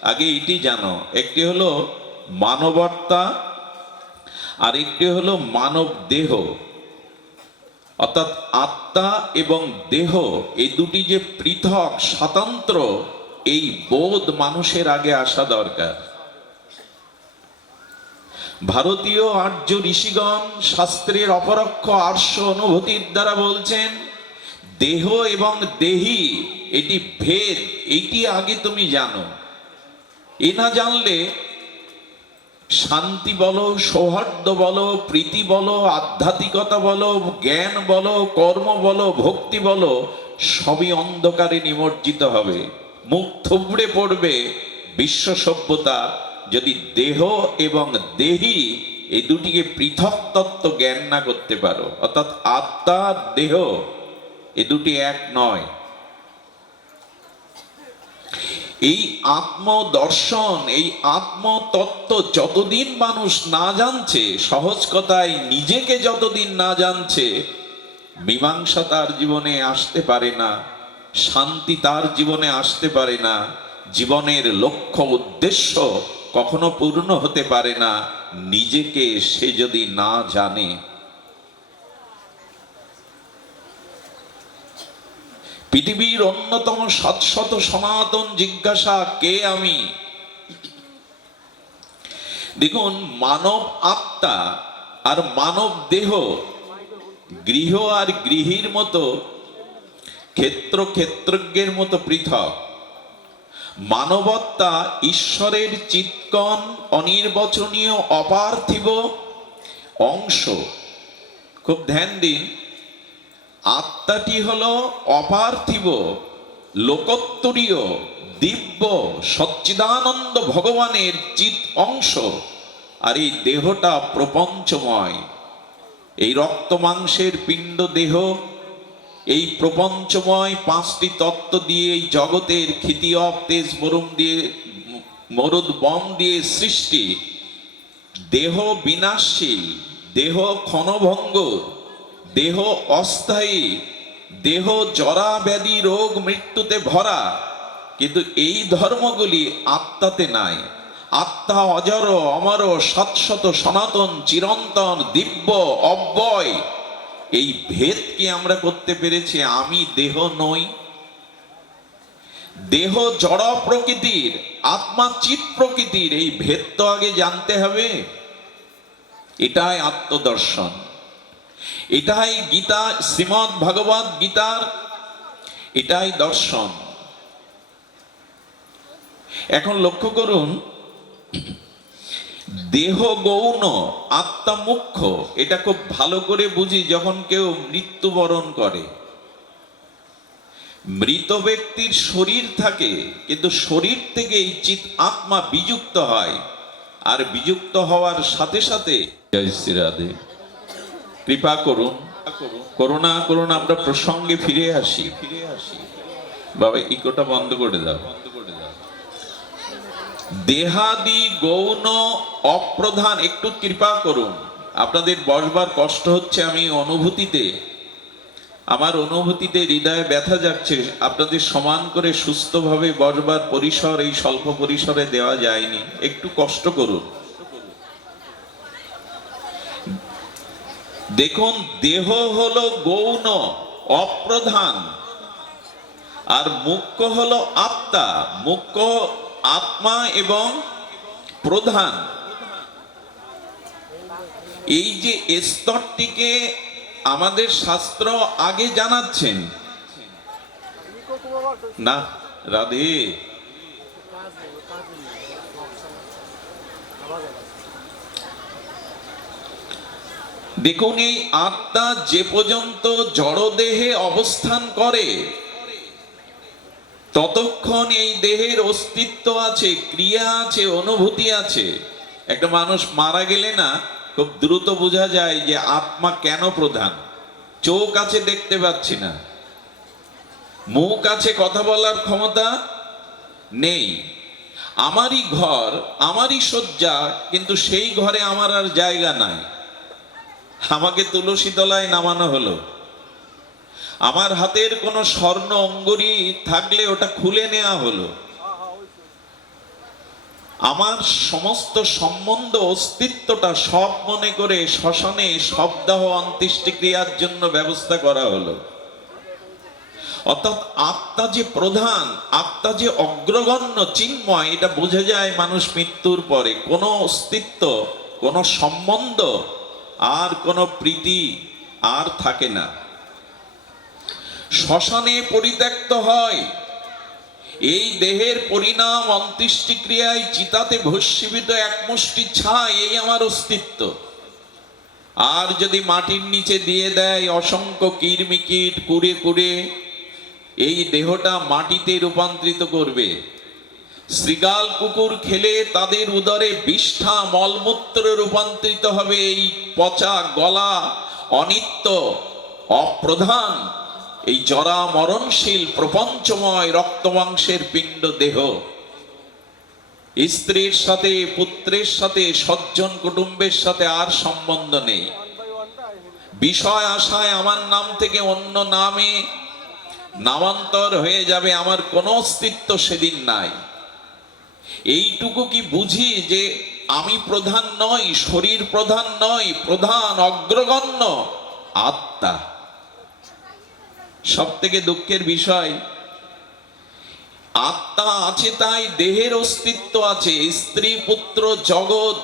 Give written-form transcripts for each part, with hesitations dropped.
আগে এটি জানো, একটি হলো মানবাত্মা আর একটি হলো মানব দেহ, অর্থাৎ আত্মা এবং দেহ এই দুটি যে পৃথক স্বতন্ত্র, এই বোধ মানুষের আগে আসা দরকার। ভারতীয় আর্য ঋষিগণ শাস্ত্রের অপরোক্ষ আর্য অনুভূতির দ্বারা বলছেন, দেহ এবং দেহি এটি ভেদ, এইটি আগে তুমি জানো। এ না জানলে শান্তি বলো, সৌহার্দ্য বলো, প্রীতি বলো, আধ্যাত্মিকতা বলো, জ্ঞান বলো, কর্ম বলো, ভক্তি বলো, সবই অন্ধকারে নিমজ্জিত হবে। মুখ থুবড়ে পড়বে বিশ্ব সভ্যতা যদি দেহ এবং দেহি এই দুটিকে পৃথক তত্ত্ব জ্ঞান না করতে পারো। অর্থাৎ আত্মা দেহ এ দুটি এক নয়। এই আত্মদর্শন, এই আত্মতত্ত্ব যতদিন মানুষ না জানছে, সহজ কথায় নিজেকে যতদিন না জানছে, মীমাংসা তার জীবনে আসতে পারে না, শান্তি তার জীবনে আসতে পারে না, জীবনের লক্ষ্য উদ্দেশ্য কখনো পূর্ণ হতে পারে না, নিজেকে সে যদি না জানে। পৃথিবীর অন্যতম শাশ্বত সনাতন জিজ্ঞাসা, কে আমি? দেখুন, মানব আত্মা আর মানব দেহ গৃহ আর গৃহীর মতো, ক্ষেত্র ক্ষেত্রজ্ঞের মতো পৃথক। মানবত্তা ঈশ্বরের চিৎকণ, অনির্বচনীয় অপার্থিব অংশ। খুব ধ্যান দিন, আত্মাটি হলো অপার্থিব, লোকোত্তরীয়, দিব্য, সচ্চিদানন্দ ভগবানের চিৎ অংশ। আর এই দেহটা প্রপঞ্চময়। এই রক্ত মাংসের পিণ্ড দেহ, এই প্রপঞ্চময় পাঁচটি তত্ত্ব দিয়ে এই জগতের ক্ষিতি অব তেজ মরুদ বম দিয়ে সৃষ্টি। দেহ বিনাশশীল, দেহ ক্ষণভঙ্গুর, দেহ অস্থায়ী, দেহ জরা ব্যাধি রোগ মৃত্যুতে ভরা। কিন্তু এই ধর্মগুলি আত্মাতে নাই। আত্মা অজর, অমর, শাশ্বত, সনাতন, চিরন্তন, দিব্য, অব্যয়। এই ভেদ কি আমরা করতে পেরেছি? আমি দেহ নই। দেহ জড় প্রকৃতির, আত্মা চিৎ প্রকৃতির, এই ভেদ তো আগে জানতে হবে। এটাই আত্মদর্শন, এটাই গীতা, শ্রীমদ্ ভগবদ গীতার এটাই দর্শন। এখন লক্ষ্য করুন, দেহ গৌণ, আত্মা মুখ্য। এটা খুব ভালো করে বুঝি যখন কেউ মৃত্যুবরণ করে। মৃত ব্যক্তির শরীর থাকে, কিন্তু শরীর থেকে এই চিৎ আত্মা বিযুক্ত হয়। আর বিযুক্ত হওয়ার সাথে সাথে, জয় শ্রী রাধে, কৃপা করুন, করুণা করুন, আমরা প্রসঙ্গে ফিরে আসি। বাবা ইকোটা বন্ধ করে দাও। দেহাদি গৌণ অপ্রধান, একটু কৃপা করুন। আপনাদের বসবার কষ্ট হচ্ছে, আমি অনুভূতিতে, আমার অনুভূতিতে হৃদয়ে ব্যথা যাচ্ছে। আপনাদের সমান করে সুস্থভাবে বসবার পরিসর এই স্বল্প পরিসরে দেওয়া যায়নি, একটু কষ্ট করুন। দেখুন, দেহ হলো গৌণ অপ্রধান, আর মুখ্য হলো আত্মা। মুখ্য আত্মা এবং প্রধান। এই যে স্তরটিকে আমাদের শাস্ত্র আগে জানাচ্ছেন না। রাধে, দেখুন, এই আত্মা যে পর্যন্ত জড়দেহে অবস্থান করে ততক্ষণ এই দেহের অস্তিত্ব আছে, ক্রিয়া আছে, অনুভূতি আছে। একটা মানুষ মারা গেলে না খুব দ্রুত বোঝা যায় যে আত্মা কেন প্রধান। চোখ আছে, দেখতে পাচ্ছি না। মুখ আছে, কথা বলার ক্ষমতা নেই। আমারই ঘর, আমারই শয্যা, কিন্তু সেই ঘরে আমার আর জায়গা নাই। আমাকে তুলসী তলায় নামানো হলো। আমার হাতের কোনো স্বর্ণ অঙ্গুরি থাকলে ওটা খুলে নেওয়া হলো। আমার সমস্ত সম্বন্ধ অস্তিত্বটা সব মনে করে শ্মশানে শবদাহ অন্ত্যেষ্টিক্রিয়ার জন্য ব্যবস্থা করা হলো। অর্থাৎ আত্মা যে প্রধান, আত্মা যে অগ্রগণ্য চিন্ময়, এটা বোঝা যায় মানুষ মৃত্যুর পরে। কোনো অস্তিত্ব, কোনো সম্বন্ধ আর কোনো প্রীতি আর থাকে না। শ্মশানে পরিত্যক্ত হয় এই দেহের পরিণাম, অন্ত্যেষ্টিক্রিয়ায় চিতাতে ভস্মীভূত এক মুষ্টি ছাই, এই আমার অস্তিত্ব। আর যদি মাটির নিচে দিয়ে দেয় অসংখ্য কীটমিকিট কুড়ে কুড়ে, এই দেহটা মাটিতে রূপান্তরিত করবে। শৃগাল কুকুর খেলে তাদের উদরে বিষ্ঠা মলমূত্রে রূপান্তরিত হবে এই পচা গলা অনিত্য অপ্রধান এই জরা মরণশীল প্রপঞ্চময় রক্তমাংসের পিণ্ড দেহ। স্ত্রীর সাথে, পুত্রের সাথে, সজ্জন কুটুম্বের সাথে আর সম্বন্ধ নেই। বিষয় আশায় আমার নাম থেকে অন্য নামে নামান্তর হয়ে যাবে, আমার কোনো অস্তিত্ব সেদিন নাই। এইটুকু কি বুঝি যে আমি প্রধান নই, শরীর প্রধান নয়, প্রধান অগ্রগণ্য আত্মা। সব থেকে দুঃখের বিষয়, আত্মা আছে তাই দেহের অস্তিত্ব আছে, স্ত্রী পুত্র জগৎ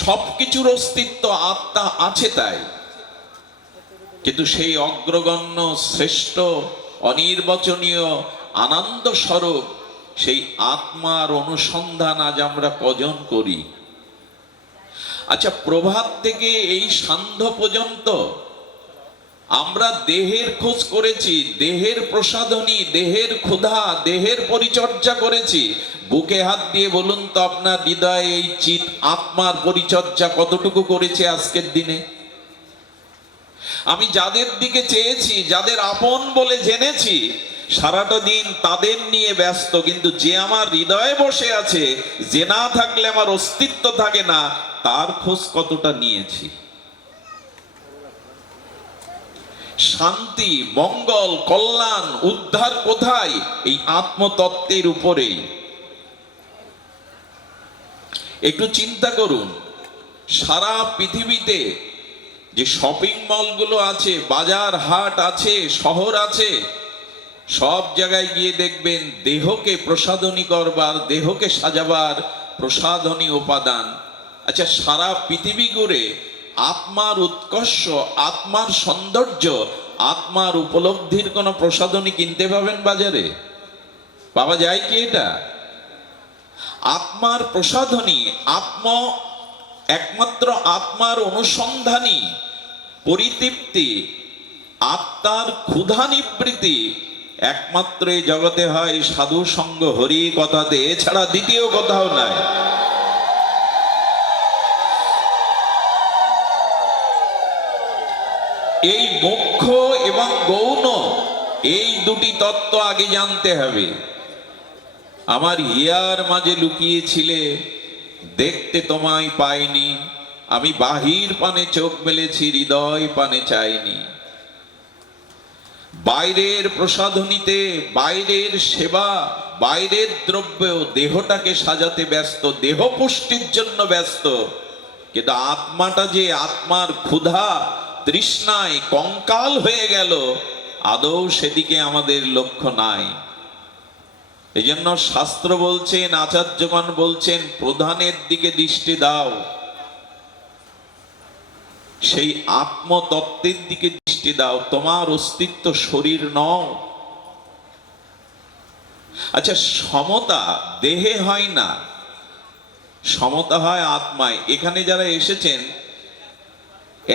সবকিছুর অস্তিত্ব আত্মা আছে তাই। কিন্তু সেই অগ্রগণ্য শ্রেষ্ঠ অনির্বচনীয় আনন্দ স্বরূপ সেই আত্মার অনুসন্ধান আজ আমরা কজন করি? আচ্ছা, প্রভাত থেকে এই সান্ধ্য পর্যন্ত আমরা দেহের খোঁজ করেছি, দেহের প্রসাধনী, দেহের ক্ষুধা, দেহের পরিচর্যা করেছি। বুকে হাত দিয়ে বলুন তো আপনার হৃদয়ে এই চিত আত্মার পরিচর্যা কতটুকু করেছে আজকের দিনে? আমি যাদের দিকে চেয়েছি, যাদের আপন বলে জেনেছি, সারাটা দিন তাদের নিয়ে ব্যস্ত, কিন্তু যে আমার হৃদয়ে বসে আছে, যে না থাকলে আমার অস্তিত্ব থাকে না, তার খোঁজ কতটা নিয়েছি? শান্তি, মঙ্গল, কল্যাণ, উদ্ধার কোথায়? এই আত্মতত্ত্বের উপরেই। একটু চিন্তা করুন, সারা পৃথিবীতে যে শপিং মলগুলো আছে, বাজার হাট আছে, শহর আছে, সব জায়গায় গিয়ে দেখবেন দেহকে প্রসাধনী করবার, দেহকে সাজাবার প্রসাধনী উপাদান। আচ্ছা, সারা পৃথিবী ঘুরে আত্মার উৎকর্ষ, আত্মার সৌন্দর্য, আত্মার উপলব্ধির কোনো প্রসাধনী কিনতে পাবেন বাজারে? পাওয়া যায় কি এটা? আত্মার প্রসাধনী, একমাত্র আত্মার অনুসন্ধানী পরিতৃপ্তি, আত্মার ক্ষুধা নিবৃত্তি একমাত্র এই জগতে হয় সাধু সঙ্গ, হরি কথাতে, এছাড়া দ্বিতীয় কোথাও নাই। এই মুখ্য এবং গৌণ, এই দুটি তত্ত্ব আগে জানতে হবে। আমার হিয়ার মাঝে লুকিয়েছিলে, দেখতে তোমায় পাইনি, আমি বাহির পানে চোখ মেলেছি, হৃদয় পানে চাইনি। বাইরের প্রসাধনীতে, বাইরের সেবা, বাইরের দ্রব্য দেহটাকে সাজাতে ব্যস্ত, দেহ পুষ্টির জন্য ব্যস্ত, কিন্তু আত্মাটা যে আত্মার ক্ষুধা তৃষ্ণায় কঙ্কাল হয়ে গেল, আদৌ সেদিকে আমাদের লক্ষ্য নাই। এই জন্য শাস্ত্র বলছেন, আচার্যগণ বলছেন, প্রধানের দিকে দৃষ্টি দাও, সেই আত্মতত্ত্বের দিকে দৃষ্টি দাও। তোমার অস্তিত্ব শরীর নও। আচ্ছা, সমতা দেহে হয় না, সমতা হয় আত্মায়। এখানে যারা এসেছেন,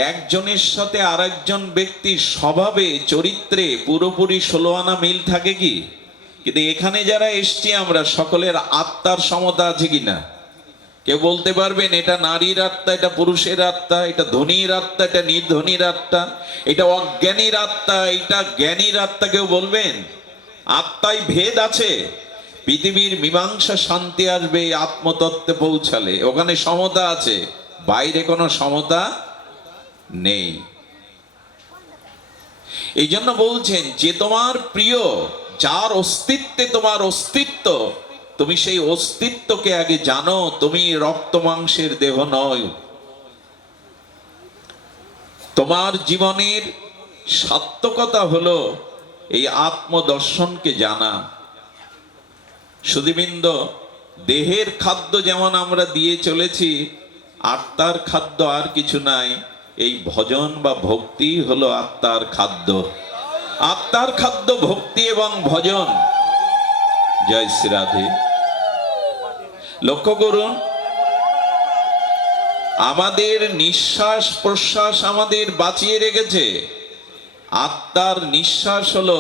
একজনের সাথে আরেকজন ব্যক্তির স্বভাবে, চরিত্রে পুরোপুরি 16 আনা মিল থাকে কি? কিন্তু এখানে যারা এসছি আমরা, সকলের আত্মার সমতা আছে কিনা? কেউ বলতে পারবেন এটা নারীর আত্মা, এটা পুরুষের আত্মা, এটা ধনীর আত্মা, এটা নির্ধনীর আত্মা, এটা অজ্ঞানীর আত্মা, এটা জ্ঞানীর আত্মা? কেউ বলবেন? আত্মায় ভেদ আছে। পৃথিবীর মীমাংসা শান্তি আসবে আত্মতত্ত্বে পৌঁছালে, ওখানে সমতা আছে, বাইরে কোনো সমতা নেই। এই জন্য বলছেন, যে তোমার প্রিয়, যার অস্তিত্বে তোমার অস্তিত্ব, তুমি সেই অস্তিত্বকে আগে জানো, তুমি রক্ত মাংসের দেহ নয়। তোমার জীবনের সার্থকতা হলো এই আত্মদর্শনকে জানা। সুধীবৃন্দ, দেহের খাদ্য যেমন আমরা দিয়ে চলেছি, আত্মার খাদ্য আর কিছু নাই। এই ভজন বা ভক্তি হলো আত্মার খাদ্য। আত্মার খাদ্য ভক্তি এবং ভজন। জয় শ্রী রাধে। লক্ষ্য করুন, আমাদের নিঃশ্বাস প্রশ্বাস আমাদের বাঁচিয়ে রেখেছে। আত্মার নিঃশ্বাস হলো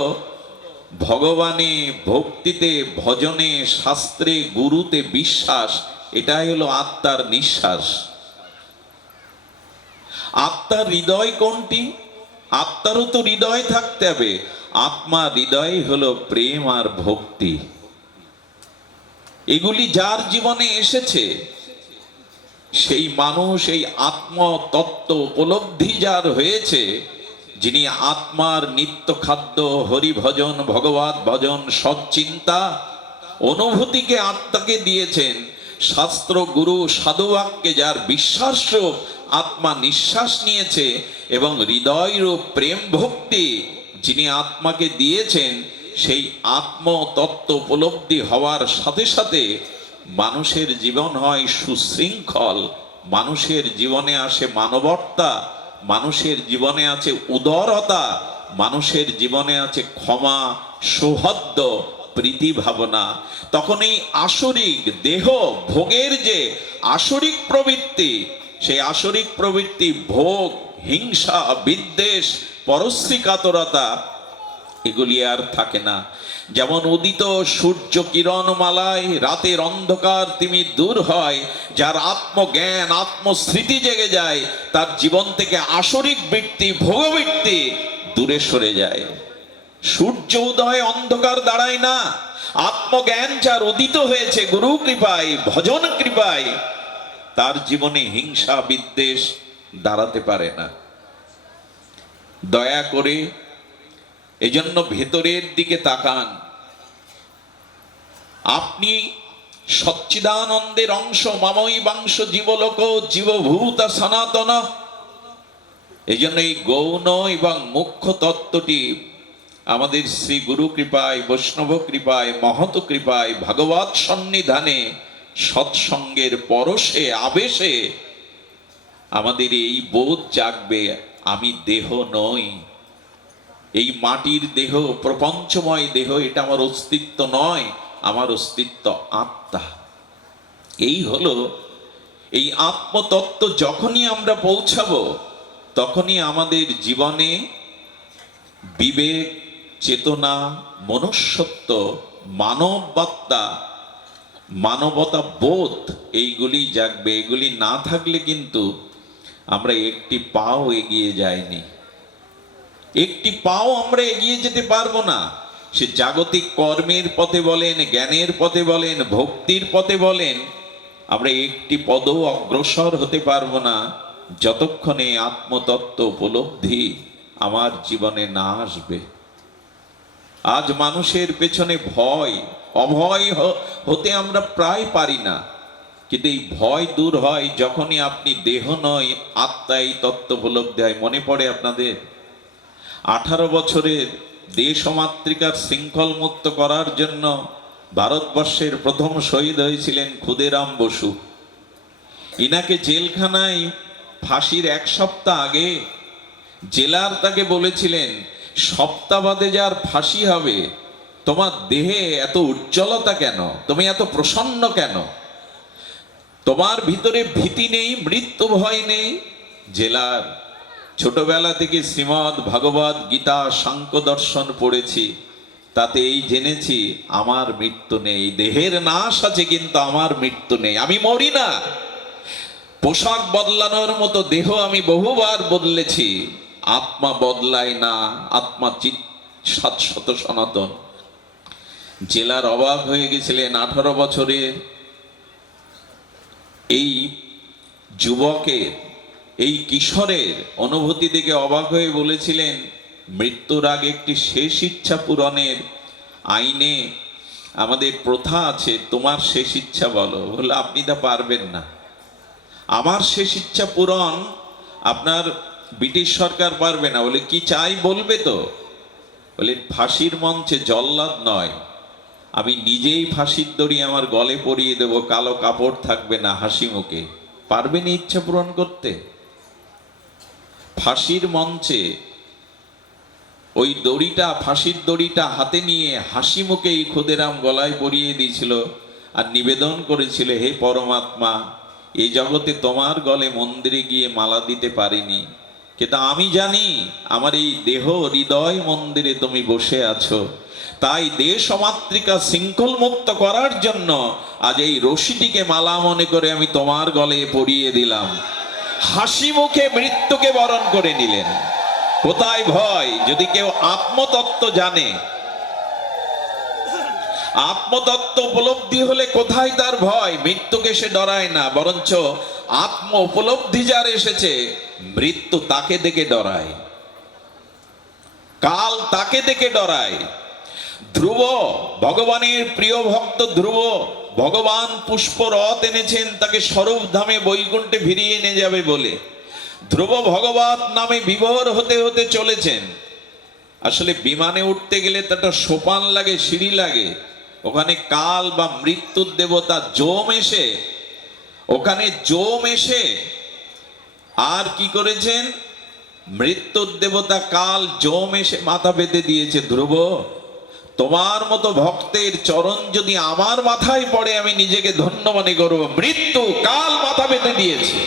ভগবানে, ভক্তিতে, ভজনে, শাস্ত্রে, গুরুতে বিশ্বাস। এটাই হলো আত্মার নিঃশ্বাস। আত্মার হৃদয় কোনটি? আত্মারও তো হৃদয় থাকতে হবে। আত্মা হৃদয় হলো প্রেম আর ভক্তি। এগুলি যার জীবনে এসেছে, সেই মানুষ, এই আত্মতত্ত্ব উপলব্ধি যার হয়েছে, যিনি আত্মার নিত্য খাদ্য হরিভজন, ভগবত ভজন, সৎচিন্তা, অনুভূতিকে আত্মাকে দিয়েছেন, শাস্ত্র, গুরু, সাধুবাক্যে যার বিশ্বাসরূপ আত্মা নিঃশ্বাস নিয়েছে, এবং হৃদয়রূপ প্রেম ভক্তি যিনি আত্মাকে দিয়েছেন, সেই আত্মতত্ত্ব উপলব্ধি হওয়ার সাথে সাথে মানুষের জীবন হয় সুশৃঙ্খল। মানুষের জীবনে আসে মানবতা, মানুষের জীবনে আছে উদারতা, মানুষের জীবনে আছে ক্ষমা, সৌহার্দ্য, প্রীতি ভাবনা। তখন এই আসরিক দেহ ভোগের যে আসরিক প্রবৃত্তি, সেই আসরিক প্রবৃত্তি ভোগ, হিংসা, বিদ্বেষ, পরশ্রী কাতরতা, এগুলি আর থাকে না। যেমন উদিত সূর্য কিরণমালায় রাতের অন্ধকার তিমির দূর হয়, যার আত্মজ্ঞান, আত্মস্মৃতি জেগে যায়, তার জীবন থেকে আসরিক বৃত্তি, ভোগবৃত্তি দূরে সরে যায়। সূর্য উদয় অন্ধকার দাঁড়ায় না। আত্মজ্ঞান যার উদিত হয়েছে গুরু কৃপায়, ভজন কৃপায়, তার জীবনে হিংসা, বিদ্বেষ দাঁড়াতে পারে না। দয়া করে এজন্য ভেতরের দিকে তাকান। আপনি সচ্চিদানন্দের অংশ, মামই বাংশ জীবলোক জীবভূত সনাতন। এই জন্য এই গৌণ এবং মুখ্য তত্ত্বটি আমাদের শ্রী গুরু কৃপায়, বৈষ্ণব কৃপায়, মহৎ কৃপায়, ভগবৎ সন্নিধানে, সৎসঙ্গের পরশে, আবেশে আমাদের এই বোধ জাগবে, আমি দেহ নই। এই মাটির দেহ, প্রপঞ্চময় দেহ, এটা আমার অস্তিত্ব নয়, আমার অস্তিত্ব আত্মা। এই হলো এই আত্মতত্ত্ব। যখনই আমরা পৌঁছাবো, তখনই আমাদের জীবনে বিবেক, চেতনা, মনুষ্যত্ব, মানবতা, মানবতা বোধ এইগুলি জাগবে। এগুলি না থাকলে কিন্তু আমরা একটি পাও এগিয়ে যাইনি। একটি পাও আমরা এগিয়ে যেতে পারবো না। সে জাগতিক কর্মের পথে বলেন, জ্ঞানের পথে বলেন, ভক্তির পথে বলেন, আমরা একটি পদও অগ্রসর হতে পারবো না যতক্ষণে আত্মতত্ত্ব উপলব্ধি আমার জীবনে না আসবে। আজ মানুষের পেছনে ভয়, অভয় হতে আমরা প্রায় পারি না। কিন্তু এই ভয় দূর হয় যখনই আপনি দেহ নয়, আত্মা এই তত্ত্ব উপলব্ধি হয়। মনে পড়ে আপনাদের 18 বছরের দেশমাতৃকার শৃঙ্খল মুক্ত করার জন্য ভারতবর্ষের প্রথম শহীদ হয়েছিলেন ক্ষুদিরাম বসু। ইনাকে জেলখানায় ফাঁসির 1 সপ্তাহ আগে জেলার তাকে বলেছিলেন, সপ্তাহ বাদে যার ফাঁসি হবে, তোমার দেহে এত উজ্জ্বলতা কেন? তুমি এত প্রসন্ন কেন? তোমার ভিতরে ভীতি নেই, মৃত্যু ভয় নেই? জেলার ছোটবেলা থেকে শ্রীমদ্ ভগবত গীতা, সাংখ্য দর্শন পড়েছি, তাতে এই জেনেছি আমার মৃত্যু নেই। দেহের নাশ আছে কিন্তু আমার মৃত্যু নেই। আমি মরি না। পোশাক বদলানোর মতো দেহ আমি বহুবার বদলেছি, আত্মা বদলায় না। আত্মা চিৎ শাশ্বত সনাতন। জেলার অবাক হয়ে গেছিলেন। 18 বছরের এই যুবকের, এই কিশোরের অনুভূতি দেখে অবাক হয়ে বলেছিলেন, মৃত্যুর আগে একটি শেষ ইচ্ছা পূরণের আইনে আমাদের প্রথা আছে, তোমার শেষ ইচ্ছা বলো। বলে আপনি তা পারবেন না, আমার শেষ ইচ্ছা পূরণ আপনার ব্রিটিশ সরকার পারবে না। বলে কি চাই বলবে তো? বলে ফাঁসির মঞ্চে জল্লাদ নয়, আমি নিজেই ফাঁসির দড়ি আমার গলে পরিয়ে দেব, কালো কাপড় থাকবে না, হাসি মুখে। পারবেন ইচ্ছা পূরণ করতে? ফাঁসির মঞ্চে ওই দড়িটা, ফাঁসির দড়িটা হাতে নিয়ে হাসি মুখেই ক্ষুদিরাম গলায় পরিয়ে দিয়েছিল আর নিবেদন করেছিল, হে পরমাত্মা, এই জগতে তোমার গলে মন্দিরে গিয়ে মালা দিতে পারিনি, কিন্তু আমি জানি আমার এই দেহ হৃদয় মন্দিরে তুমি বসে আছো, তাই দেশ সমাতৃকা শৃঙ্খল মুক্ত করার জন্য আজ এই রশিটিকে মালা মনে করে আমি তোমার গলে পরিয়ে দিলাম। হাসি মুখে মৃত্যুকে বরণ করে নিলেন। কোথায় ভয়? যদি কেউ আত্মতত্ত্ব জানে, আত্মতত্ত্ব উপলব্ধি হলে কোথায় তার ভয়? মৃত্যুকে সে ডরায় না, বরঞ্চ আত্ম উপলব্ধি যার এসেছে, মৃত্যু তাকে দেখে ডরায়, কাল তাকে দেখে ডরায়। ধ্রুব, ভগবানের প্রিয় ভক্ত ধ্রুব, ভগবান পুষ্পরথ এনেছেন তাকে স্বরূপ ধামে বৈকুণ্ঠে ফিরিয়ে নিয়ে যাবে বলে। ধ্রুব ভগবত নামে বিভোর হতে হতে চলেছেন। আসলে বিমানে উঠতে গেলে তো একটা সোপান লাগে, সিঁড়ি লাগে। ওখানে কাল বা মৃত্যুর দেবতা জম এসে, ওখানে জম এসে আর কি করেছেন? মৃত্যুর দেবতা কাল জম এসে মাথা পেতে দিয়েছে, ধ্রুব তোমার মতো ভক্তের চরণ যদি আমার মাথায় পড়ে আমি নিজেকে ধন্য মনে করব। মৃত্যু কাল মাথা পেতে দিয়েছে।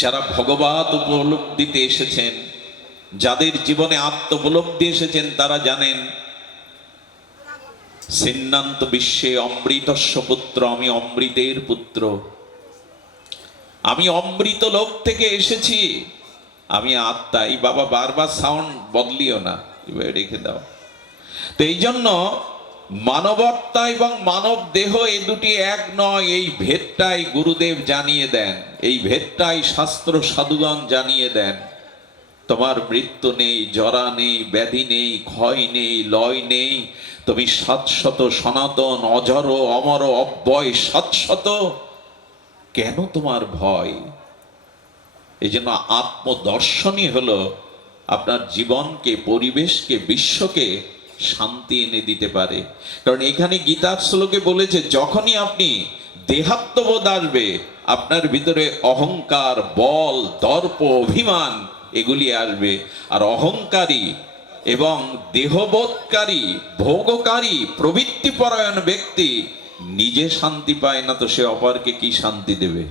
যারা ভগবত উপলব্ধিতে এসেছেন, যাদের জীবনে আত্ম উপলব্ধি এসেছেন, তারা জানেন সিন্নান্ত বিশ্বে অমৃতস্য পুত্র, আমি অমৃতের পুত্র, আমি অমৃত লোক থেকে এসেছি, আমি আত্মা। এই বাবা বারবার সাউন্ড বদলিও না, এবার রেখে দাও। তো এই জন্য মানবত্তা এবং মানব দেহ এই দুটি এক নয়, এই ভেদটাই গুরুদেব জানিয়ে দেন, এই ভেদটাই শাস্ত্র সাধুগণ জানিয়ে দেন। তোমার মৃত্যু নেই, জরা নেই, ব্যাধি নেই, ক্ষয় নেই, লয় নেই, তুমি শাশ্বত সনাতন অজর অমর অব্যয় শাশ্বত। কেন তোমার ভয়? এই জন্য আত্মদর্শনই হলো আপনার জীবনকে, পরিবেশকে, বিশ্বকে শান্তি এনে দিতে পারে। কারণ এখানে গীতার শ্লোকে বলেছে, যখনই আপনি দেহাত্মবোধ আসবে, আপনার ভিতরে অহংকার, বল, দর্প, অভিমান এগুলি আসবে। আর অহংকারী এবং দেহবোধকারী, ভোগকারী, প্রবৃত্তিপরায়ণ ব্যক্তি নিজে শান্তি পায় না, তো সে অপরকে কি শান্তি দেবে?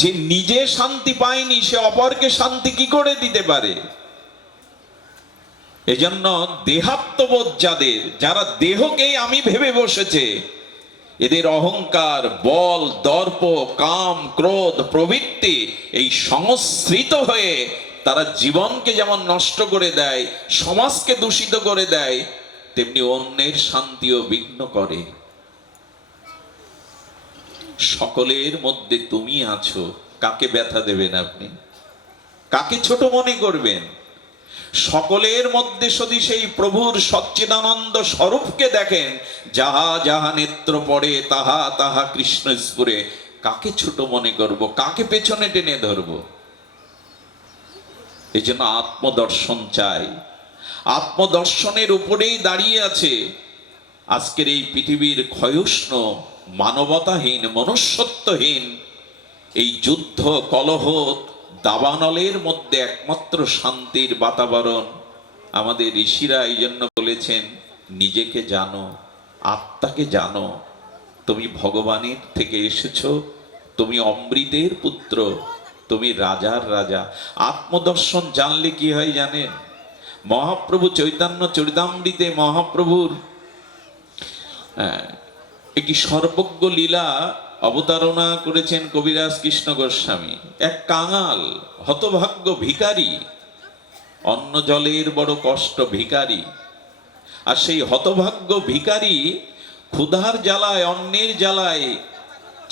যে নিজে শান্তি পায়নি সে অপরকে শান্তি কি করে দিতে পারে? এজন্য দেহাত্মবোধ যাদের, যারা দেহকেই আমি ভেবে বসেছে, এদের অহংকার, বল, দর্প, কাম, ক্রোধ প্রবৃত্তি এই সংস্কৃত হয়ে তারা জীবনকে যেমন নষ্ট করে দেয়, সমাজকে দূষিত করে দেয়, তেমনি অন্যের শান্তিও বিঘ্ন করে। সকলের মধ্যে তুমি আছো, কাকে ব্যথা দেবেন আপনি? কাকে ছোট মনে করবেন? সকলের মধ্যে যদি সেই প্রভুর সচ্চিদানন্দ স্বরূপকে দেখেন, যাহা যাহা নেত্র পড়ে তাহা তাহা কৃষ্ণ স্ফুরে, কাকে ছোট মনে করব? কাকে পেছনে টেনে ধরব? এই জন্য আত্মদর্শন চাই। আত্মদর্শনের উপরেই দাঁড়িয়ে আছে আজকের এই পৃথিবীর ক্ষয়ুষ্ণ, মানবতাহীন, মনুষ্যত্বহীন এই যুদ্ধ, কলহ, দাবানলের মধ্যে একমাত্র শান্তির বাতাবরণ। আমাদের ঋষিরা এই জন্য বলেছেন, নিজেকে জানো, আত্মাকে জানো, তুমি ভগবানের থেকে এসেছো, তুমি অমৃতের পুত্র, তুমি রাজার রাজা। আত্মদর্শন জানলে কি হয় জানেন? মহাপ্রভু চৈতন্য চরিতামৃতে মহাপ্রভুর একটি সর্বজ্ঞ লীলা অবতারণা করেছেন কবিরাজ কৃষ্ণ গোস্বামী। এক কাঙাল, হতভাগ্য ভিখারি, অন্ন জলের বড় কষ্ট ভিখারি। আর সেই হতভাগ্য ভিখারি ক্ষুধার জ্বালায়, অন্নের জ্বালায়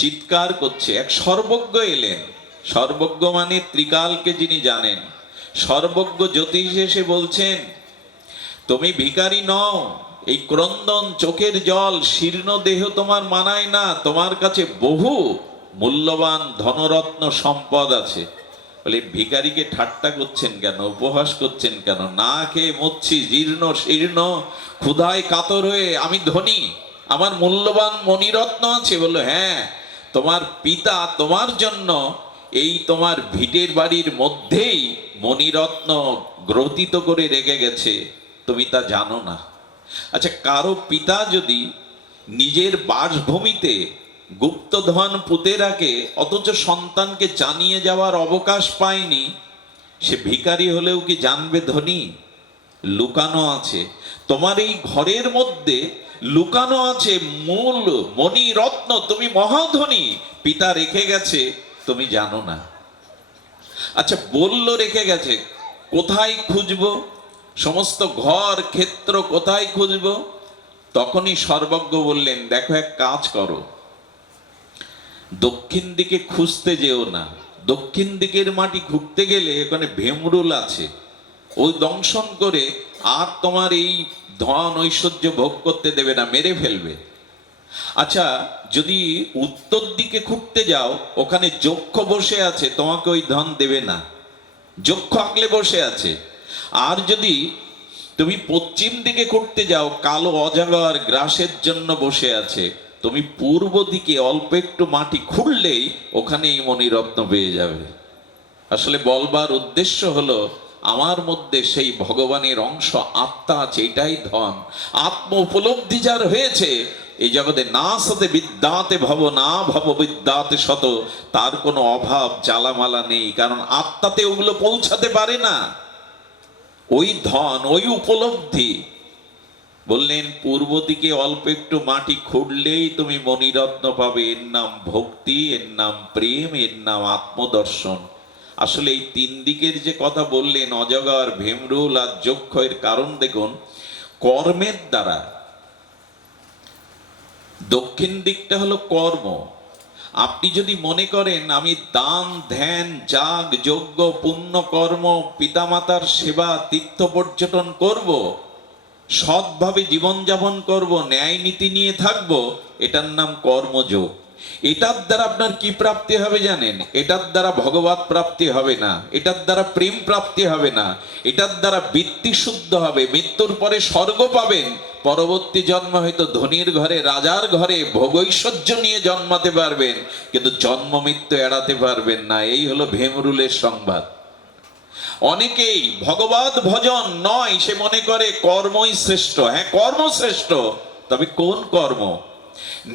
চিৎকার করছে। এক সর্বজ্ঞ এলেন। সর্বজ্ঞ মানে ত্রিকালকে যিনি জানেন, সর্বজ্ঞ জ্যোতিষ এসে বলছেন, তুমি ভিখারি নও, এই ক্রন্দন চোখের জল শীর্ণ দেহ তোমার মানায় না, তোমার কাছে বহু মূল্যবান ধনরত্ন সম্পদ আছে। বলে ভিখারিকে ঠাট্টা করছেন কেন, উপহাস করছেন কেন? না খেয়ে মরছি, জীর্ণ শীর্ণ, ক্ষুধায় কাতর হয়ে, আমি ধনী, আমার মূল্যবান মণিরত্ন আছে। বললো হ্যাঁ, তোমার পিতা তোমার জন্য এই তোমার ভিটের বাড়ির মধ্যেই মণিরত্ন গ্রথিত করে রেখে গেছে, তুমি তা জানো না। আচ্ছা, কারো পিতা যদি নিজের বাসভূমিতে গুপ্তধন পুঁতে রাখে, অথচ সন্তানকে জানিয়ে যাওয়ার অবকাশ পায়নি, সে ভিখারি হলেও কি জানবে ধনী? লুকানো আছে তোমার এই ঘরের মধ্যে, লুকানো আছে মূল মণিরত্ন, তুমি মহাধনী, পিতা রেখে গেছে, তুমি জানো না। আচ্ছা, বলল রেখে গেছে, কোথায় খুঁজবো? সমস্ত ঘর ক্ষেত্র কোথায় খুঁজবো? তখনই সর্বজ্ঞ বললেন, দেখো এক কাজ করো, দক্ষিণ দিকে খুঁজতে যেও না। দক্ষিণ দিকের মাটি খুঁড়তে গেলে ওখানে ভেমরুল আছে, ওই দংশন করে আর তোমার এই ধন ঐশ্বর্য ভোগ করতে দেবে না, মেরে ফেলবে। আচ্ছা, যদি উত্তর দিকে খুঁড়তে যাও, ওখানে যক্ষ বসে আছে, তোমাকে ওই ধন দেবে না, যক্ষ আগলে বসে আছে। আর যদি তুমি পশ্চিম দিকে খুঁড়তে যাও, কালো অজগর গ্রাসের জন্য বসে আছে, তুমি পূর্ব দিকে অল্প একটু মাটি খুঁড়লেই ওখানে এই মণিরত্ন পেয়ে যাবে। আসলে বলবার উদ্দেশ্য হলো, আমার মধ্যে সেই ভগবানের অংশ আত্মা আছে, এটাই ধন। আত্ম উপলব্ধি যার হয়েছে, এই জগতে না সতে বিদ্যাতে ভব, না ভব বিদ্যাতে শত, তার কোনো অভাব জ্বালামালা নেই, কারণ আত্মাতে ওগুলো পৌঁছাতে পারে না। ওই ধন, ওই উপলব্ধি। বললেন পূর্ব দিকে অল্প একটু মাটি খুঁড়লেই তুমি মণিরত্ন পাবে। এর নাম ভক্তি, এর নাম প্রেম, এর নাম আত্মদর্শন। আসলে এই তিন দিকের যে কথা বললেন, অজগর, ভেমরুল আর যক্ষ, এর কারণ দেখুন, কর্মের দ্বারা। দক্ষিণ দিকটা হলো কর্ম। আপনি যদি মনে করেন আমি দান, ধ্যান, যাগ, যজ্ঞ, পুণ্য কর্ম, পিতামাতার সেবা, তীর্থ পর্যটন করব, সৎভাবে জীবনযাপন করব, ন্যায় নীতি নিয়ে থাকব, এটার নাম কর্মযোগ। এটার দ্বারা আপনার কি প্রাপ্তি হবে জানেন? এটার দ্বারা ভগবত প্রাপ্তি হবে না, এটার দ্বারা প্রেম প্রাপ্তি হবে না, এটার দ্বারা বৃত্তি শুদ্ধ হবে, মৃত্যুর পরে স্বর্গ পাবেন, পরবর্তী জন্ম হয়তো ধনীর ঘরে, রাজার ঘরে ভোগৈশ্বর্য নিয়ে জন্মাতে পারবেন, কিন্তু জন্ম মৃত্যু এড়াতে পারবেন না। এই হলো ভেমরুলের সংবাদ। অনেকেই ভগবত ভজন নয়, সে মনে করে কর্মই শ্রেষ্ঠ। হ্যাঁ, কর্ম শ্রেষ্ঠ, তবে কোন কর্ম?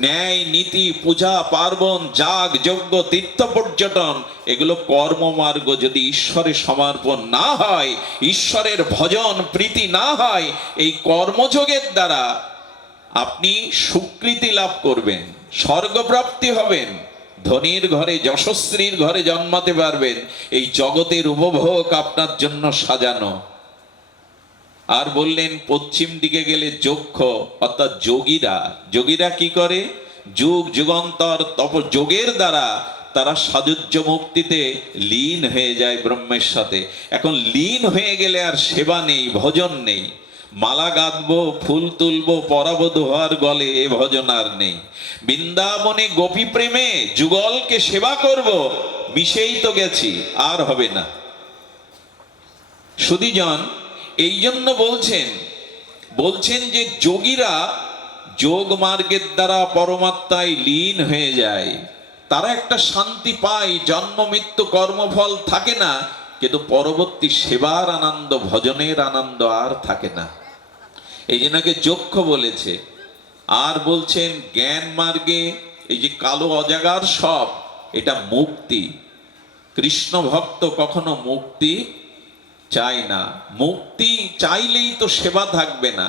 ন্যায় নীতি, পূজা পার্বণ, যাগ যজ্ঞ, তীর্থ পর্যটন, এগুলো কর্মমার্গ। যদি ঈশ্বরের সমর্পণ না হয়, ঈশ্বরের ভজন প্রীতি না হয়, এই কর্মযোগের দ্বারা আপনি সুকৃতি লাভ করবেন, স্বর্গপ্রাপ্তি হবেন, ধনীর ঘরে, যশস্বীর ঘরে জন্মাতে পারবেন। এই জগতের উপভোগ আপনার জন্য সাজানো। আর বললেন পশ্চিম দিকে গেলে যক্ষ, অর্থাৎ যোগীরা। যোগীরা কি করে? যুগ যুগান্তর তপ যোগের দ্বারা তারা সাযুজ্য মুক্তিতে লীন হয়ে যায় ব্রহ্মের সাথে। এখন লীন হয়ে গেলে আর সেবা নেই, ভজন নেই। মালা গাঁথবো, ফুল তুলবো, পরাবো দোহার গলে, এ ভজন আর নেই। বৃন্দাবনে গোপী প্রেমে যুগলকে সেবা করব, মিশেই তো গেছি, আর হবে না। সুধীজন, এই জন্য বলছেন যে যোগীরা যোগ মার্গের দ্বারা পরমাত্মায় লীন হয়ে যায়, তারা একটা শান্তি পায়, জন্ম মৃত্যু কর্মফল থাকে না, কিন্তু পরবর্তী সেবার আনন্দ, ভজনের আনন্দ আর থাকে না। এই জন্যকে যক্ষ বলেছে। আর বলছেন জ্ঞান মার্গে এই যে কালো অজাগার সব, এটা মুক্তি। কৃষ্ণ ভক্ত কখনো মুক্তি চাই না। মুক্তি চাইলেই তো সেবা থাকবে না।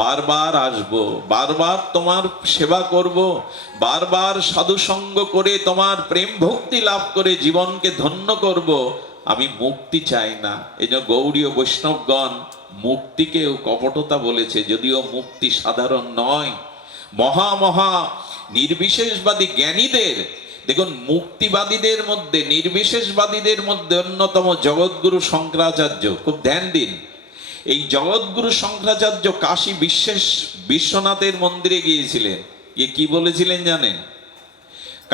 বারবার আসবো, বারবার তোমার সেবা করব, বারবার সাধুসঙ্গ করে তোমার প্রেম ভক্তি লাভ করে জীবনকে ধন্য করব, আমি মুক্তি চাই না। এই জন্য গৌড়ীয় বৈষ্ণবগণ মুক্তিকেও কপটতা বলেছে, যদিও মুক্তি সাধারণ নয়। মহা মহা নির্বিশেষবাদী জ্ঞানীদের দেখুন, মুক্তিবাদীদের মধ্যে, নির্বিশেষবাদীদের মধ্যে অন্যতম জগৎগুরু শঙ্করাচার্য। খুব ধ্যান দিন, এই জগৎগুরু শঙ্করাচার্য কাশী বিশ্বনাথের মন্দিরে গিয়েছিলেন, গিয়ে কি বলেছিলেন জানেন?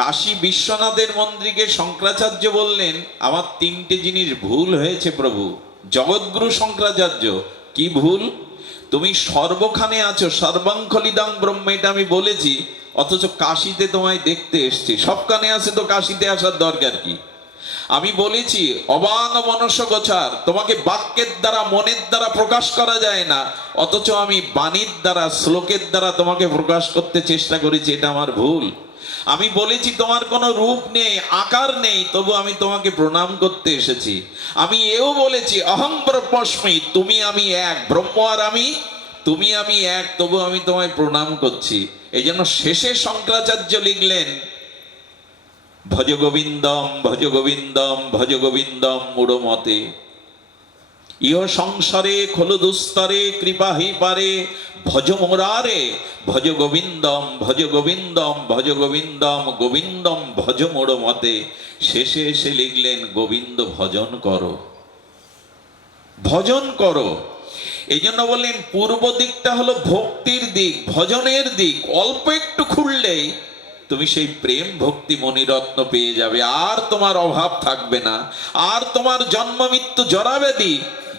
কাশী বিশ্বনাথের মন্দিরকে শঙ্করাচার্য বললেন, আমার তিনটে জিনিস ভুল হয়েছে প্রভু। জগৎগুরু শঙ্করাচার্য, কি ভুল? তুমি সর্বখানে আছো, সর্বাঙ্খলিদাং ব্রহ্ম, এটা আমি বলেছি, অথচ কাশীতে তোমায় দেখতে এসছি। সবখানে আছে তো কাশীতে আসার দরকার কি? আমি বলেছি অবাঙ মনস গোচার, তোমাকে বাক্যের দ্বারা মনের দ্বারা প্রকাশ করা যায় না, অথচ আমি বাণীর দ্বারা শ্লোকের দ্বারা তোমাকে প্রকাশ করতে চেষ্টা করেছি, এটা আমার ভুল। আমি বলেছি তোমার কোনো রূপ নেই, আকার নেই, তবু আমি তোমাকে প্রণাম করতে এসেছি। আমি এও বলেছি অহং ব্রহ্মস্মি, তুমি আমি এক, ব্রহ্ম আর আমি, তুমি আমি এক, তবু আমি তোমায় প্রণাম করছি। এই জন্য শেষে শঙ্করাচার্য লিখলেন, ভজ গোবিন্দম ভজ গোবিন্দম ভজ গোবিন্দম মূঢ়মতে, ইহ সংসারে খলু দুস্তরে কৃপা হি পারে, ভজ মোরারে ভজ গোবিন্দম ভজ গোবিন্দম ভজ গোবিন্দম গোবিন্দম ভজ মূঢ়মতে। শেষে এসে লিখলেন গোবিন্দ ভজন করো, ভজন করো। এই জন্য বললেন পূর্ব দিকটা হলো ভক্তির দিক, ভজনের দিক। অল্প একটু খুললেই তুমি সেই প্রেম ভক্তি মণিরত্ন পেয়ে যাবে, আর তোমার অভাব থাকবে না, আর তোমার জন্ম মৃত্যু জরাব্যাধি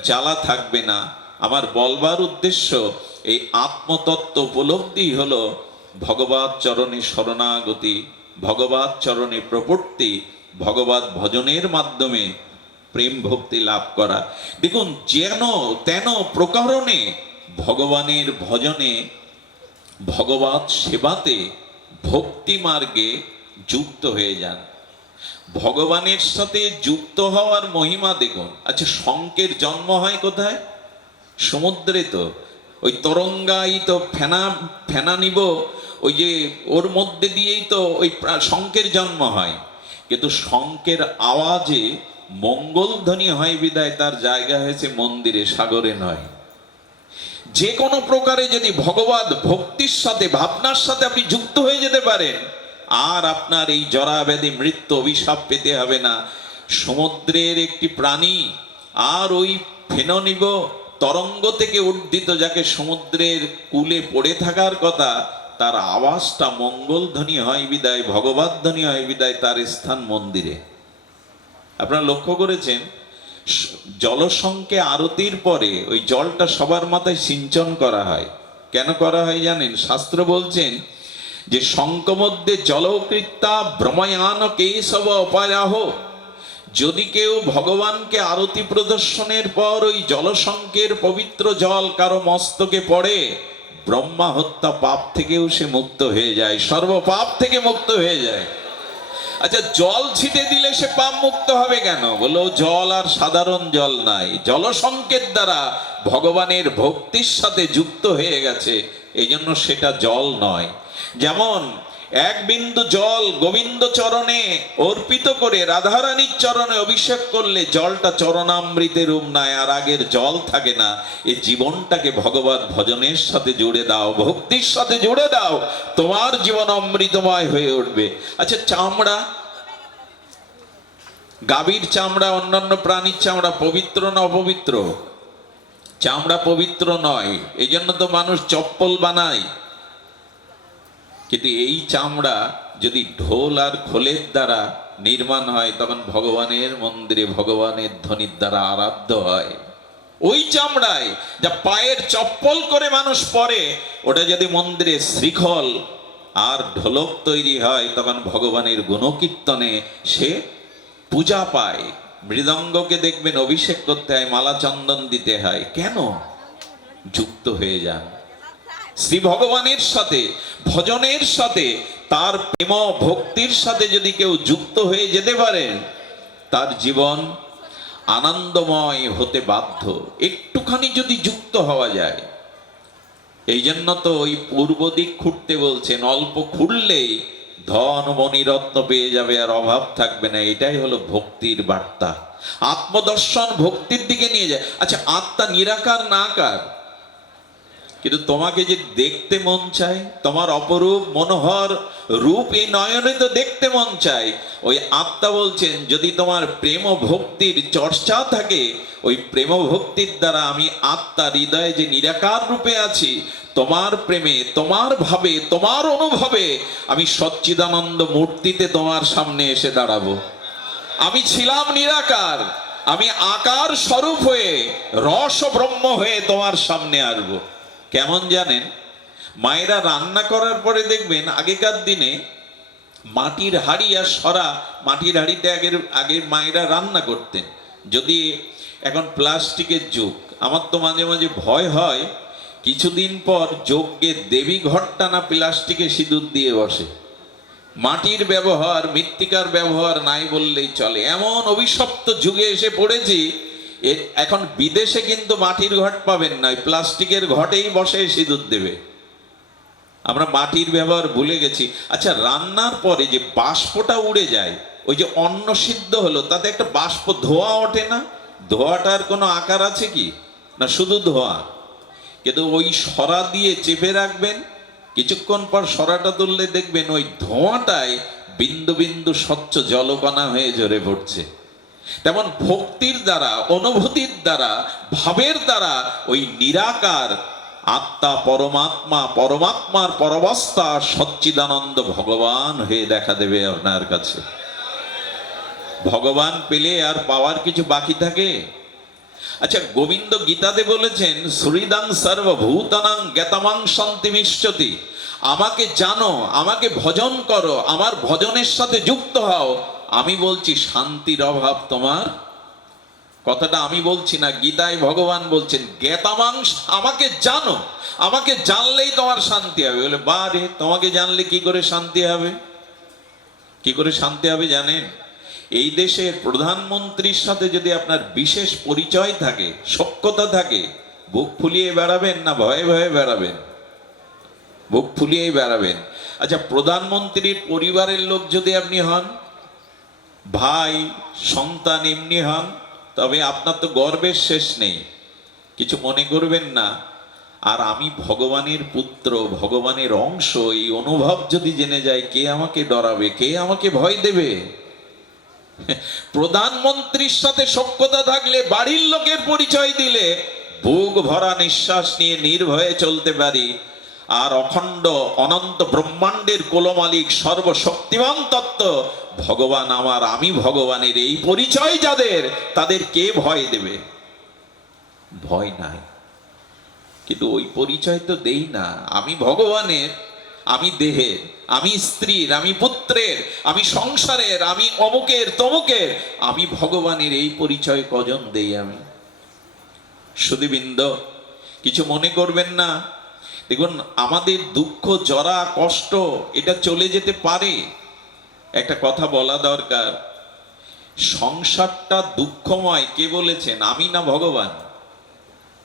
জ্বালা থাকবে না। আমার বলবার উদ্দেশ্য, এই আত্মতত্ত্ব উপলব্ধি হলো ভগবত চরণে শরণাগতি, ভগবত চরণে প্রপত্তি, ভগবত ভজনের মাধ্যমে প্রেম ভক্তি লাভ করা। দেখুন, যেন তেন প্রকারণে ভগবানের ভজনে, ভগবত সেবাতে, ভক্তি মার্গে যুক্ত হয়ে যান। ভগবানের সাথে যুক্ত হওয়ার মহিমা দেখুন। আচ্ছা, শঙ্কের জন্ম হয় কোথায়? সমুদ্রে। তো ওই তরঙ্গায়িত ফেনা ফেনা নিব, ওই যে ওর মধ্যে দিয়েই তো ওই শঙ্কের জন্ম হয়। কিন্তু শঙ্কের আওয়াজে মঙ্গলধ্বনি হয় বিদায় তার জায়গা হয়েছে মন্দিরে, সাগরে নয়। যে কোনো প্রকারে যদি ভগবত ভক্তির সাথে, ভাবনার সাথে আপনি যুক্ত হয়ে যেতে পারেন, আর আপনার এই জরা ব্যাধি মৃত্যু অভিশাপ পেতে হবে না। সমুদ্রের একটি প্রাণী আর ওই ফেননিব তরঙ্গ থেকে উদ্দিত, যাকে সমুদ্রের কূলে পড়ে থাকার কথা, তার আওয়াজটা মঙ্গলধ্বনি হয় বিদায়, ভগবত ধ্বনি হয় বিদায় তার স্থান মন্দিরে। আপনারা লক্ষ্য করেছেন, জলসংকে আরতির পরে ওই জলটা সবার মাথায় সিঞ্চন করা হয়। কেন করা হয় জানেন? শাস্ত্র বলছেন যে শঙ্খ মধ্যে জলকৃত্যা ভ্রময়ান কেশব অপায়াহ। যদি কেউ ভগবানকে আরতি প্রদর্শনের পর ওই জলশঙ্কের পবিত্র জল কারো মস্তকে পড়ে, ব্রহ্মা হত্যা পাপ থেকেও সে মুক্ত হয়ে যায়, সর্বপাপ থেকে মুক্ত হয়ে যায়। আচ্ছা, জল ছিটে দিলে সে পাপ মুক্ত হবে কেন? বলো, জল আর সাধারণ জল নাই, জলসংকেত দ্বারা ভগবানের ভক্তির সাথে যুক্ত হয়ে গেছে, এই জন্য সেটা জল নয়। যেমন এক বিন্দু জল গোবিন্দ চরণে অর্পিত করে রাধারানীর চরণে অভিষেক করলে জলটা চরণামৃতের রূপ নেয়, আর আগের জল থাকে না। এই জীবনটাকে ভগবত ভজনের সাথে জুড়ে দাও, ভক্তির সাথে জুড়ে দাও, তোমার জীবন অমৃতময় হয়ে উঠবে। আচ্ছা, চামড়া, গাভীর চামড়া, অন্যান্য প্রাণীর চামড়া পবিত্র না অপবিত্র? চামড়া পবিত্র নয়, এই জন্য তো মানুষ চপ্পল বানায়। কিন্তু এই চামড়া যদি ঢোল আর খোলের দ্বারা নির্মাণ হয়, তখন ভগবানের মন্দিরে ভগবানের ধ্বনির দ্বারা আরাধ্য হয়। ওই চামড়ায় যা পায়ের চপ্পল করে মানুষ পরে, ওটা যদি মন্দিরে শ্রীখল আর ঢোলক তৈরি হয়, তখন ভগবানের গুণকীর্তনে সে পূজা পায়। মৃদঙ্গকে দেখবেন অভিষেক করতে হয়, মালা চন্দন দিতে হয়। কেন? যুক্ত হয়ে যান শ্রী ভগবানের সাথে, ভজনের সাথে, তার প্রেম ভক্তির সাথে যদি কেউ যুক্ত হয়ে যেতে পারেন, তার জীবন আনন্দময় হতে বাধ্য। একটুখানি যদি যুক্ত হওয়া যায়। এই জন্য তো ওই পূর্ব দিক খুঁড়তে বলছেন, অল্প খুঁড়লেই ধন মণিরত্ন পেয়ে যাবে, আর অভাব থাকবে না। এটাই হলো ভক্তির বার্তা। আত্মদর্শন ভক্তির দিকে নিয়ে যায়। আচ্ছা, আত্মা নিরাকার না আকার? কিন্তু তোমাকে যে দেখতে মন চায়, তোমার অপরূপ মনোহর রূপ এই নয়নে তো দেখতে মন চায়। ওই আত্মা বলছেন, যদি তোমার প্রেম ও ভক্তির চর্চা থাকে, ওই প্রেম ও ভক্তির দ্বারা আমি আত্মা হৃদয়ে যে নিরাকার রূপে আছি, তোমার প্রেমে, তোমার ভাবে, তোমার অনুভবে আমি সচ্চিদানন্দ মূর্তিতে তোমার সামনে এসে দাঁড়াবো। আমি ছিলাম নিরাকার, আমি আকার স্বরূপ হয়ে রস ব্রহ্ম হয়ে তোমার সামনে আসবো। কেমন জানেন, মায়েরা রান্না করার পরে দেখবেন আগেকার দিনে মাটির হাঁড়ি আর সরা, মাটির হাঁড়িতে আগের মায়েরা রান্না করতেন। যদি এখন প্লাস্টিকের যুগ, আমার তো মাঝে মাঝে ভয় হয় কিছুদিন পর যজ্ঞে দেবী ঘরটা না প্লাস্টিকে সিঁদুর দিয়ে বসে। মাটির ব্যবহার, মৃত্তিকার ব্যবহার নাই বললেই চলে, এমন অভিশপ্ত যুগে এসে পড়েছি। এখন বিদেশে কিন্তু মাটির ঘট পাবেন না, প্লাস্টিকের ঘটেই বসে সিঁদুর দেবে। আমরা মাটির ব্যবহার ভুলে গেছি। আচ্ছা, রান্নার পরে যে বাষ্পটা উড়ে যায়, ওই যে অন্ন সিদ্ধ হলো, তাতে একটা বাষ্প ধোঁয়া ওঠে না? ধোঁয়াটার কোনো আকার আছে কি? না, শুধু ধোঁয়া। কিন্তু ওই সরা দিয়ে চেপে রাখবেন, কিছুক্ষণ পর সরাটা তুললে দেখবেন ওই ধোঁয়াটায় বিন্দু বিন্দু স্বচ্ছ জলকণা হয়ে ঝরে পড়ছে। তেমন ভক্তির দ্বারা, অনুভূতির দ্বারা, ভাবের দ্বারা ওই নিরাকার আত্মা পরমাত্মা, পরমাত্মার পরবস্থা সচ্চিদানন্দ ভগবান হয়ে দেখা দেবে আপনার কাছে। ভগবান পেলে আর পাওয়ার কিছু বাকি থাকে? আচ্ছা, গোবিন্দ গীতাতে বলেছেন, শ্রীদাং সর্বভূতানাং জ্ঞাতমাং শান্তিমিষ্যতি। আমাকে জানো, আমাকে ভজন করো, আমার ভজনের সাথে যুক্ত হও, আমি বলছি শান্তির অভাব তোমার। কথাটা আমি বলছি না, গীতায় ভগবান বলছেন জ্ঞাতমাং, আমাকে জানো, আমাকে জানলেই তোমার শান্তি হবে। বলে বারে, তোমাকে জানলে কি করে শান্তি হবে? কি করে শান্তি হবে জানেন? এই দেশের প্রধানমন্ত্রীর সাথে যদি আপনার বিশেষ পরিচয় থাকে, সখ্যতা থাকে, বুক ফুলিয়ে বেড়াবেন না ভয়ে ভয়ে বেড়াবেন? বুক ফুলিয়েই বেড়াবেন। আচ্ছা, প্রধানমন্ত্রীর পরিবারের লোক যদি আপনি হন, ভাই সন্তান এমনি হন, তবে আপনার তো গর্বের শেষ নেই, কিছু মনে করবেন না। আর আমি ভগবানের পুত্র, ভগবানের অংশ, এই অনুভব যদি জেনে যায়, কে আমাকে ডরাবে, কে আমাকে ভয় দেবে? প্রধানমন্ত্রীর সাথে সখ্যতা থাকলে, বাড়ির লোকের পরিচয় দিলে বুক ভরা নিঃশ্বাস নিয়ে নির্ভয়ে চলতে পারি। আর অখণ্ড অনন্ত ব্রহ্মাণ্ডের কোলমালিক সর্বশক্তিমান তত্ত্ব ভগবান আমার, আমি ভগবানের, এই পরিচয় যাদের, তাদের কে ভয় দেবে? ভয় নাই। কিন্তু ওই পরিচয় তো দেই না। আমি ভগবানের, আমি দেহের, আমি স্ত্রীর, আমি পুত্রের, আমি সংসারের, আমি অমুকের তমুকের, আমি ভগবানের, এই পরিচয় কজন দেই আমি? সুধীবৃন্দ, কিছু মনে করবেন না। দেখুন, আমাদের দুঃখ, জরা, কষ্ট এটা চলে যেতে পারে। একটা কথা বলা দরকার, সংসারটা দুঃখময় কে বলেছেন? আমি না ভগবান?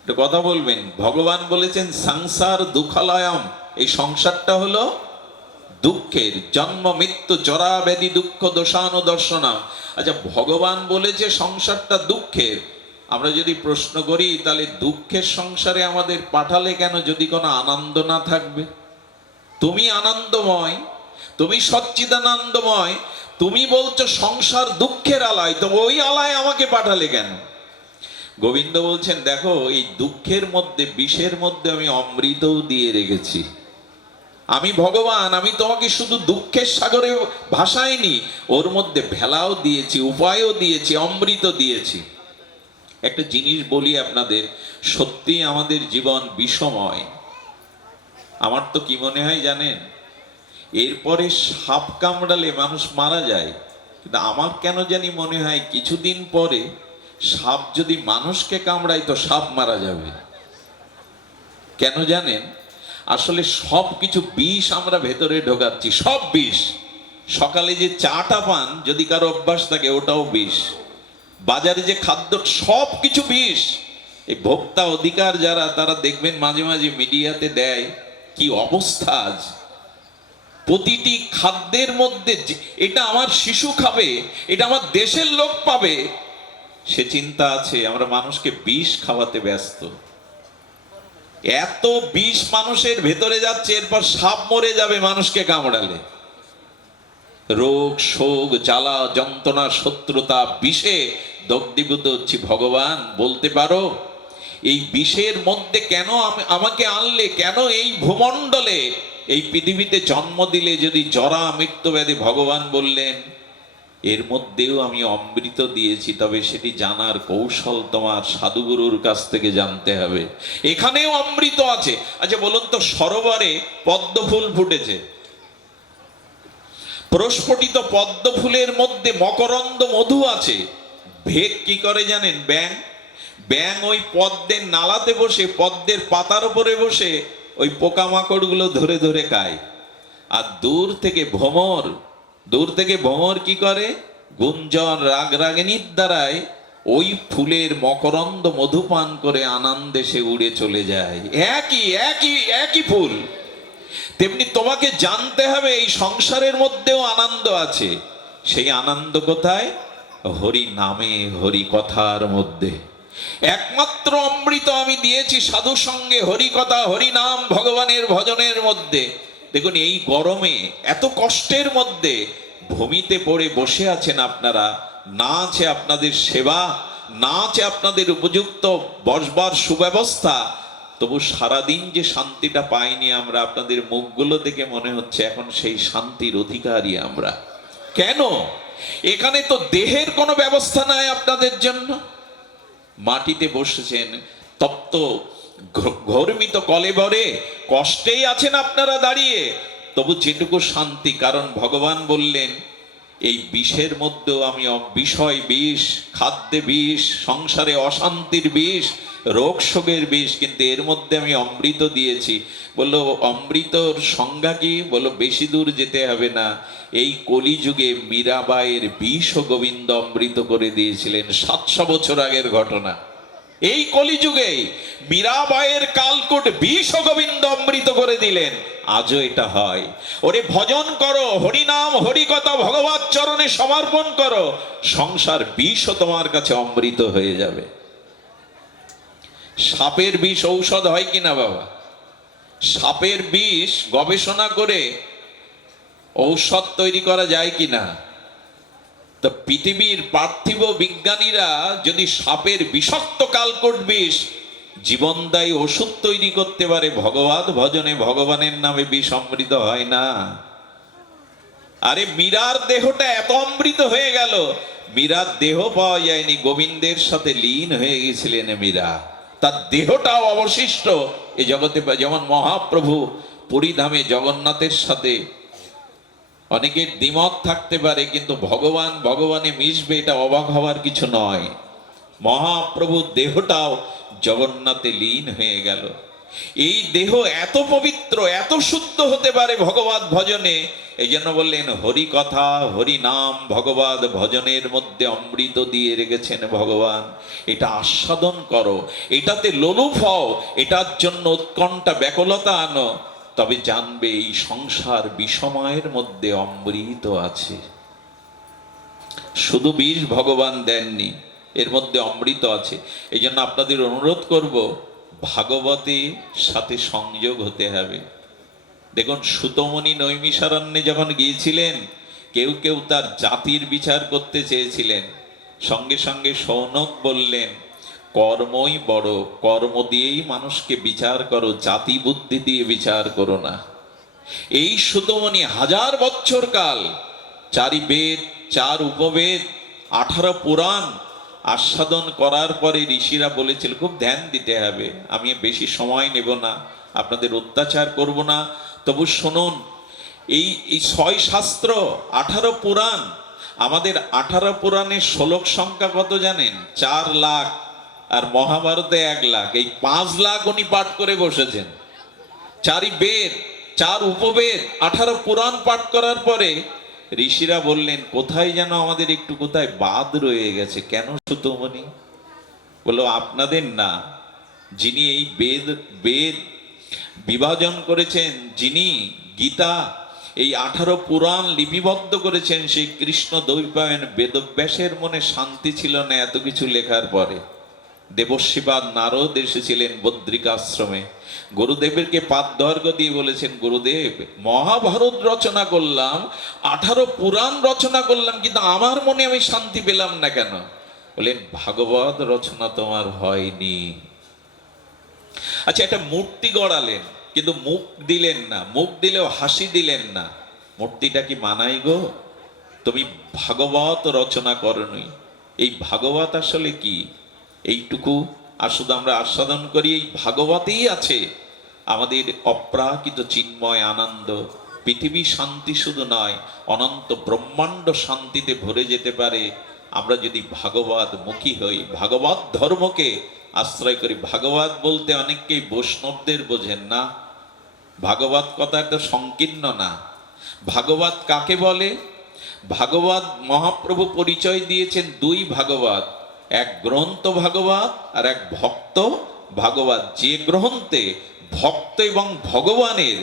একটা কথা বলবেন, ভগবান বলেছেন সংসার দুঃখালয়ম, এই সংসারটা হলো দুঃখের, জন্ম মৃত্যু জরা ব্যাধি দুঃখ দোষানুদর্শনম। আচ্ছা, ভগবান বলেছে সংসারটা দুঃখের। আমরা যদি প্রশ্ন করি, তাহলে দুঃখের সংসারে আমাদের পাঠালে কেন, যদি কোনো আনন্দ না থাকবে? তুমি আনন্দময়, তুমি সচ্চিদানন্দময়, তুমি বলছো সংসার দুঃখের আলয়, তো ওই আলয় আমাকে পাঠালে কেন? গোবিন্দ বলছেন, দেখো, এই দুঃখের মধ্যে, বিষের মধ্যে আমি অমৃতও দিয়ে রেখেছি। আমি ভগবান, আমি তোমাকে শুধু দুঃখের সাগরে ভাসাইনি, ওর মধ্যে ভেলাও দিয়েছি, উপায়ও দিয়েছি, অমৃত দিয়েছি। একটা জিনিস বলি আপনাদের, সত্যি আমাদের জীবন বিষময়। আমার তো কি মনে হয় জানেন, এরপরে সাপ কামড়ালে মানুষ মারা যায়, কিন্তু আমার কেন জানি মনে হয় কিছুদিন পরে সাপ যদি মানুষকে কামড়ায় তো সাপ মারা যাবে। কেন জানেন? আসলে সব কিছু বিষ আমরা ভেতরে ঢোকাচ্ছি, সব বিষ। সকালে যে চাটা পান, যদি কারো অভ্যাস থাকে, ওটাও বিষ। বাজারে যে খাদ্য, সব কিছু বিষ। এই ভোক্তা অধিকার যারা, তারা দেখবেন মাঝে মাঝে মিডিয়াতে দেয়, কি অবস্থা আজ। প্রতিটি খাদ্যের মধ্যে, এটা আমার শিশু খাবে, এটা আমার দেশের লোক পাবে, সে চিন্তা আছে। আমরা মানুষকে বিষ খাওয়াতে ব্যস্ত। এত বিষ মানুষের ভেতরে যাচ্ছে, এরপর সাপ মরে যাবে মানুষকে কামড়ালে। রোগ শোক জ্বালা যন্ত্রণা শত্রুতা বিষে দগ্ধীভূত হচ্ছি। ভগবান বলতে পারো এই বিষের মধ্যে কেন আমাকে আনলে, কেন এই ভূমণ্ডলে এই পৃথিবীতে জন্ম দিলে? যদি জরা মৃত্যু ব্যাধি, ভগবান বললেন এর মধ্যেও আমি অমৃত দিয়েছি, তবে সেটি জানার কৌশল তোমার সাধুগুরুর কাছ থেকে জানতে হবে। এখানেও অমৃত আছে। আচ্ছা বলুন তো, সরোবরে পদ্ম ফুল ফুটেছে, প্রস্ফুটিত পদ্ম ফুলের মধ্যে মকরন্দ মধু আছে। ভেগ কি করে জানেন? ব্যাং ব্যাং ওই পদ্মের নালাতে বসে, পদ্মের পাতার উপরে বসে ওই পোকামাকড় গুলো ধরে ধরে খায়। আর দূর থেকে ভ্রমর কি করে? গুঞ্জন রাগরাগিনীর দ্বারায় ওই ফুলের মকরন্দ মধুপান করে আনন্দে সে উড়ে চলে যায়। একই একই একই ফুল। তেমনি তোমাকে জানতে হবে এই সংসারের মধ্যেও আনন্দ আছে। সেই আনন্দ কোথায়? হরি নামে, হরি কথার মধ্যে। একমাত্র অমৃত আমি দিয়েছি সাধু সঙ্গে, হরি কথা, হরি নাম, ভগবানের ভজনের মধ্যে। দেখুন এই গরমে, এত কষ্টের মধ্যে ভূমিতে পড়ে বসে আছেন আপনারা, না আছে আপনাদের সেবা, না আছে আপনাদের উপযুক্ত বসবার সুব্যবস্থা, তবু সারাদিন যে শান্তিটা পাইনি আমরা, আপনাদের মুখগুলো দেখে মনে হচ্ছে এখন সেই শান্তির অধিকারী আমরা। কেন? এখানে তো দেহের কোনো ব্যবস্থা নাই আপনাদের জন্য। মাটিতে বসেছেন, তপ্ত ঘর্মিত কলেবরে কষ্টেই আছেন আপনারা দাঁড়িয়ে, তবু যেটুকু শান্তি, কারণ ভগবান বললেন এই বিষের মধ্যেও আমি বিষয় বিষ, খাদ্যে বিষ, সংসারে অশান্তির বিষ, রোগ শোকের বিষ, কিন্তু এর মধ্যে আমি অমৃত দিয়েছি। বললো অমৃতর সংজ্ঞা কি? বললো বেশি দূর যেতে হবে না, এই কলিযুগে মীরাবাইয়ের বিষ ও গোবিন্দ অমৃত করে দিয়েছিলেন। 700 বছর আগের ঘটনা। এই কলিযুগে মীরাবাইয়ের কালকুট বিষ ও গোবিন্দ অমৃত করে দিলেন। আজও এটা হয়। ওরে ভজন করো, হরিনাম হরি কথা ভগবত চরণে সমর্পণ করো, সংসার বিষও তোমার কাছে অমৃত হয়ে যাবে। সাপের বিষ ঔষধ হয় কিনা বাবা? সাপের বিষ গবেষণা করে ঔষধ তৈরি করা যায় কিনা? তো পৃথিবীর পার্থিব বিজ্ঞানীরা যদি সাপের বিষাক্ত কালকট বিষ জীবনদায়ী ওষুধ তৈরি করতে পারে, ভগবত ভজনে ভগবানের নামে বিষ অমৃত হয় না? আরে মীরার দেহটা এত অমৃত হয়ে গেল, মীরার দেহ পাওয়া যায়নি, গোবিন্দের সাথে লীন হয়ে গেছিলেন মীরা, তার দেহটাও অবশিষ্ট এই জগতে। যেমন মহাপ্রভু পুরীধামে জগন্নাথের সাথে অনেকের দ্বিমত থাকতে পারে, কিন্তু ভগবান ভগবানে মিশবে, এটা অবাক হওয়ার কিছু নয়। মহাপ্রভুর দেহটাও জগন্নাথে লীন হয়ে গেল। এই দেহ এত পবিত্র, এত শুদ্ধ হতে পারে ভগবত ভজনে, এই জন্য বললেন হরি কথা, হরি নাম, ভগবত ভজনের মধ্যে অমৃত দিয়ে রেখেছেন ভগবান। এটা আস্বাদন করো, এটাতে লোলুপ হও, এটার জন্য উৎকণ্ঠা ব্যাকুলতা আনো, তবে জানবে এই সংসার বিষময়ের মধ্যে অমৃত আছে। শুধু বিষ ভগবান দেননি, এর মধ্যে অমৃত আছে। এই জন্য আপনাদের অনুরোধ করব, ভাগবতের সাথে সংযোগ হতে হবে। দেখুন সুতমণি নৈমিষারণ্যে যখন গিয়েছিলেন, কেউ কেউ তার জাতির বিচার করতে চেয়েছিলেন, সঙ্গে সঙ্গে শৌনক বললেন কর্মই বড়, কর্ম দিয়েই মানুষকে বিচার করো, জাতি বুদ্ধি দিয়ে বিচার করো না। এই সুতমণি 1000 বছর কাল 4 বেদ, 4 উপবেদ, 18 পুরাণ আস্বাদন করার পরে ঋষিরা বলেছিল খুব ধ্যান দিতে হবে, আমি বেশি সময় নেব না, আপনাদের অত্যাচার করব না, তবু শুনুন, এই 6 শাস্ত্র 18 পুরাণ, আমাদের 18 পুরাণের শ্লোক সংখ্যা কত জানেন? 4 লাখ, আর মহাভারতে 1 লাখ, এই 5 লাখ উনি পাঠ করে বসেছেন। 4 বেদ, 4 উপবেদ, 18 পুরাণ পাঠ করার পরে ঋষিরা বললেন কোথায় যেন আমাদের একটু কোথায় বাদ রয়ে গেছে। কেন সুতমণি? বললো আপনাদের না, যিনি এই বেদ বিভাজন করেছেন, যিনি গীতা এই 18 পুরাণ লিপিবদ্ধ করেছেন, সেই কৃষ্ণ দ্বৈপায়ন বেদব্যাসের মনে শান্তি ছিল না এত কিছু লেখার পরে। দেবশিবাদ নারদ এসেছিলেন বদ্রিকাশ্রমে, গুরুদেবেরকে পাদর্ঘ দিয়ে বলেছেন, গুরুদেব মহাভারত রচনা করলাম, 18 পুরাণ রচনা করলাম, কিন্তু আমার মনে আমি শান্তি পেলাম না কেন? বলেন, ভাগবত রচনা তোমার হয়নি। আচ্ছা, একটা মূর্তি গড়ালেন, কিন্তু মুখ দিলেন না, মুখ দিলেও হাসি দিলেন না, মূর্তিটা কি মানাই গো? তুমি ভাগবত রচনা করনি। এই ভাগবত আসলে কি? এইটুকু আর শুধু আমরা আস্বাদন করি, এই ভাগবতেই আছে আমাদের অপ্রাকৃত চিন্ময় আনন্দ। পৃথিবী শান্তি শুধু নয়, অনন্ত ব্রহ্মাণ্ড শান্তিতে ভরে যেতে পারে আমরা যদি ভাগবত মুখী হই, ভাগবত ধর্মকে আশ্রয় করি। ভাগবত বলতে অনেককেই বৈষ্ণবদের বোঝেন না, ভাগবত কথা একটা সংকীর্ণ না। ভাগবত কাকে বলে? ভাগবত মহাপ্রভু পরিচয় দিয়েছেন দুই ভাগবত, এক গ্রন্থ ভাগবত আর এক ভক্ত ভাগবত। যে গ্রন্থে ভক্ত এবং ভগবানের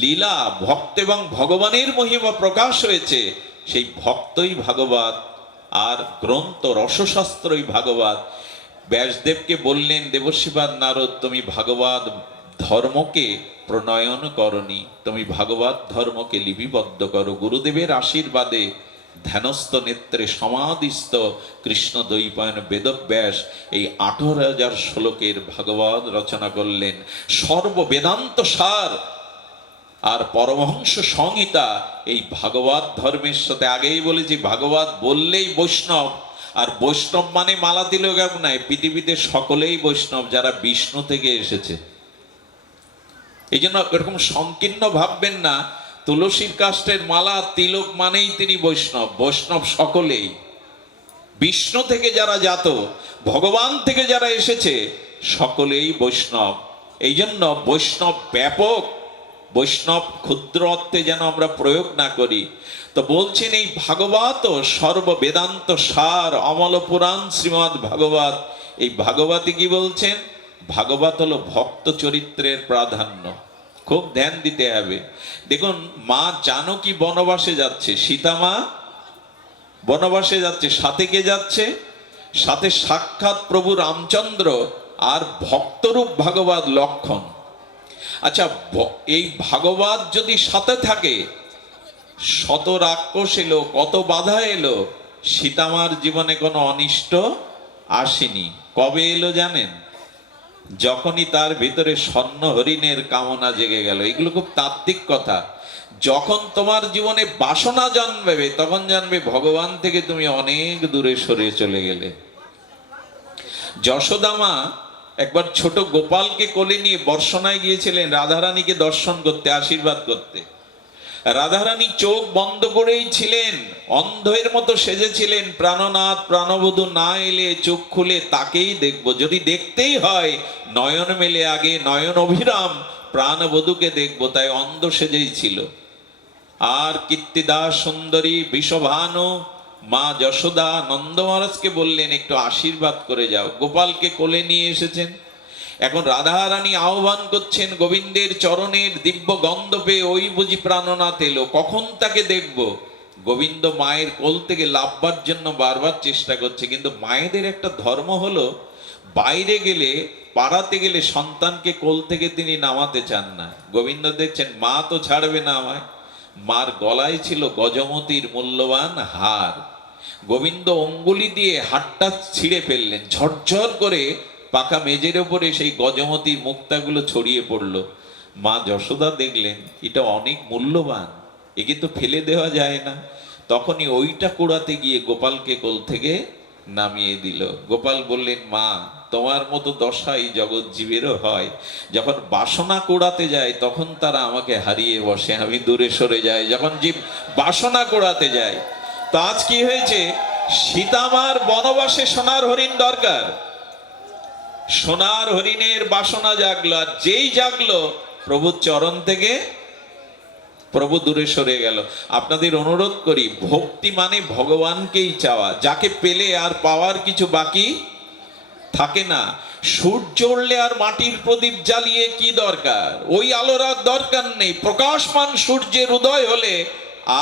লীলা, ভক্ত এবং ভগবানের মহিমা প্রকাশ হয়েছে, সেই ভক্তই ভাগবত, আর গ্রন্থ রসশাস্ত্রই ভাগবত। ব্যাসদেবকে বললেন দেবশিবাদ নারদ, তুমি ভাগবত ধর্মকে প্রণয়ন করনি, তুমি ভাগবত ধর্মকে লিপিবদ্ধ করো। গুরুদেবের আশীর্বাদে ধ্যানস্থ নেত্রে সমাধিস্থ কৃষ্ণ দ্বৈপায়ন বেদব্যাস এই 18,000 শ্লোকের ভাগবত রচনা করলেন। সর্ববেদান্ত সার আর পরমহংস সংহিতা এই ভাগবত ধর্মের সাথে। আগেই বলেছি, ভাগবত বললেই বৈষ্ণব, আর বৈষ্ণব মানে মালা তিলক নাই, পৃথিবীতে সকলেই বৈষ্ণব যারা বিষ্ণু থেকে এসেছে। এই জন্য এরকম সংকীর্ণ ভাববেন না, তুলসীর কাষ্ঠের মালা তিলক মানেই তিনি বৈষ্ণব। বৈষ্ণব সকলেই, বিষ্ণু থেকে যারা জাত, ভগবান থেকে যারা এসেছে, সকলেই বৈষ্ণব। এই জন্য বৈষ্ণব ব্যাপক, বৈষ্ণব ক্ষুদ্র অর্থে যেন আমরা প্রয়োগ না করি। তো বলছেন এই ভাগবত সর্ববেদান্ত সার, অমল পুরাণ শ্রীমদ্ ভাগবত। এই ভাগবতে কি বলছেন? ভাগবত হলো ভক্ত চরিত্রের প্রাধান্য, খুব ধ্যান দিতে হবে। দেখুন, মা জানকী বনবাসে যাচ্ছে, সীতা মা বনবাসে যাচ্ছে, সাথে কে যাচ্ছে? সাথে সাক্ষাৎ প্রভু রামচন্দ্র আর ভক্তরূপ ভাগবত লক্ষণ। আচ্ছা, এই ভাগবত যদি সাথে থাকে, শত রাক্ষস এলো, কত বাধা এলো, সীতামার জীবনে কোনো অনিষ্ট আসেনি। কবে এলো জানেন? যখনই তার ভিতরে স্বর্ণ হরিণের কামনা জেগে গেল। এগুলো খুব তাত্ত্বিক কথা। যখন তোমার জীবনে বাসনা জন্মাবে, তখন জানবে ভগবান থেকে তুমি অনেক দূরে সরে চলে গেলে। যশোদা মা একবার ছোট গোপালকে কোলে নিয়ে বর্ষণায় গিয়েছিলেন রাধারানীকে দর্শন করতে, আশীর্বাদ করতে। রাধারানী চোখ বন্ধ করেই ছিলেন, অন্ধের মতো সেজেছিলেন। প্রাণনাথ প্রাণবধূ না এলে চোখ খুলে তাকেই দেখবো, যদি দেখতেই হয় নয়ন মেলে আগে, নয়ন অভিরাম প্রাণবধূকে দেখবো, তাই অন্ধ সেজেই ছিল। আর কীর্তিদাস সুন্দরী বিষভানু মা যশোদা নন্দ মহারাজকে বললেন, একটু আশীর্বাদ করে যাও। গোপালকে কোলে নিয়ে এসেছেন। এখন রাধারানী আহ্বান করছেন, গোবিন্দের চরণের দিব্য গন্ধ পেয়ে ওই বুঝি প্রাণনাথ এলো, কখন তাকে দেখব। গোবিন্দ মায়ের কোল থেকে লাভবার জন্য বারবার চেষ্টা করছে, কিন্তু মায়েদের একটা ধর্ম হলো, বাইরে গেলে, পাড়াতে গেলে সন্তানকে কোল থেকে তিনি নামাতে চান না। গোবিন্দ দেখছেন মা তো ছাড়বে না আমায়। মার গলায় ছিল গজমতির মূল্যবান হার। গোবিন্দ অঙ্গুলি দিয়ে হাতটা ছিঁড়ে ফেললেন, ঝরঝর করে পাকা মেজের ওপরে সেই গজমতির মুক্তাগুলো ছড়িয়ে পড়ল। মা যশোদা দেখলেন এটা অনেক মূল্যবান, একে তো ফেলে দেওয়া যায় না। তখনই ওইটা কুড়াতে গিয়ে গোপালকে কোল থেকে নামিয়ে দিল। গোপাল বললেন, মা তোমার মতো দশা এই জগৎ জীবেরও হয়। যখন বাসনা কুড়াতে যায় তখন তারা আমাকে হারিয়ে বসে, আমি দূরে সরে যাই। যখন জীব বাসনা কুড়াতে যায়, তো আজ কি হয়েছে? সীতামার বনবাসে সোনার হরিণ দরকার, সোনার হরিণের বাসনা জাগলো, আর যেই জাগলো প্রভুর চরণ থেকে প্রভু দূরে সরে গেল। আপনাদের অনুরোধ করি, ভক্তি মানে ভগবানকেই চাওয়া, যাকে পেলে আর পাওয়ার কিছু বাকি থাকে না। সূর্য উঠলে আর মাটির প্রদীপ জ্বালিয়ে কি দরকার? ওই আলোর আর দরকার নেই। প্রকাশমান সূর্যের উদয় হলে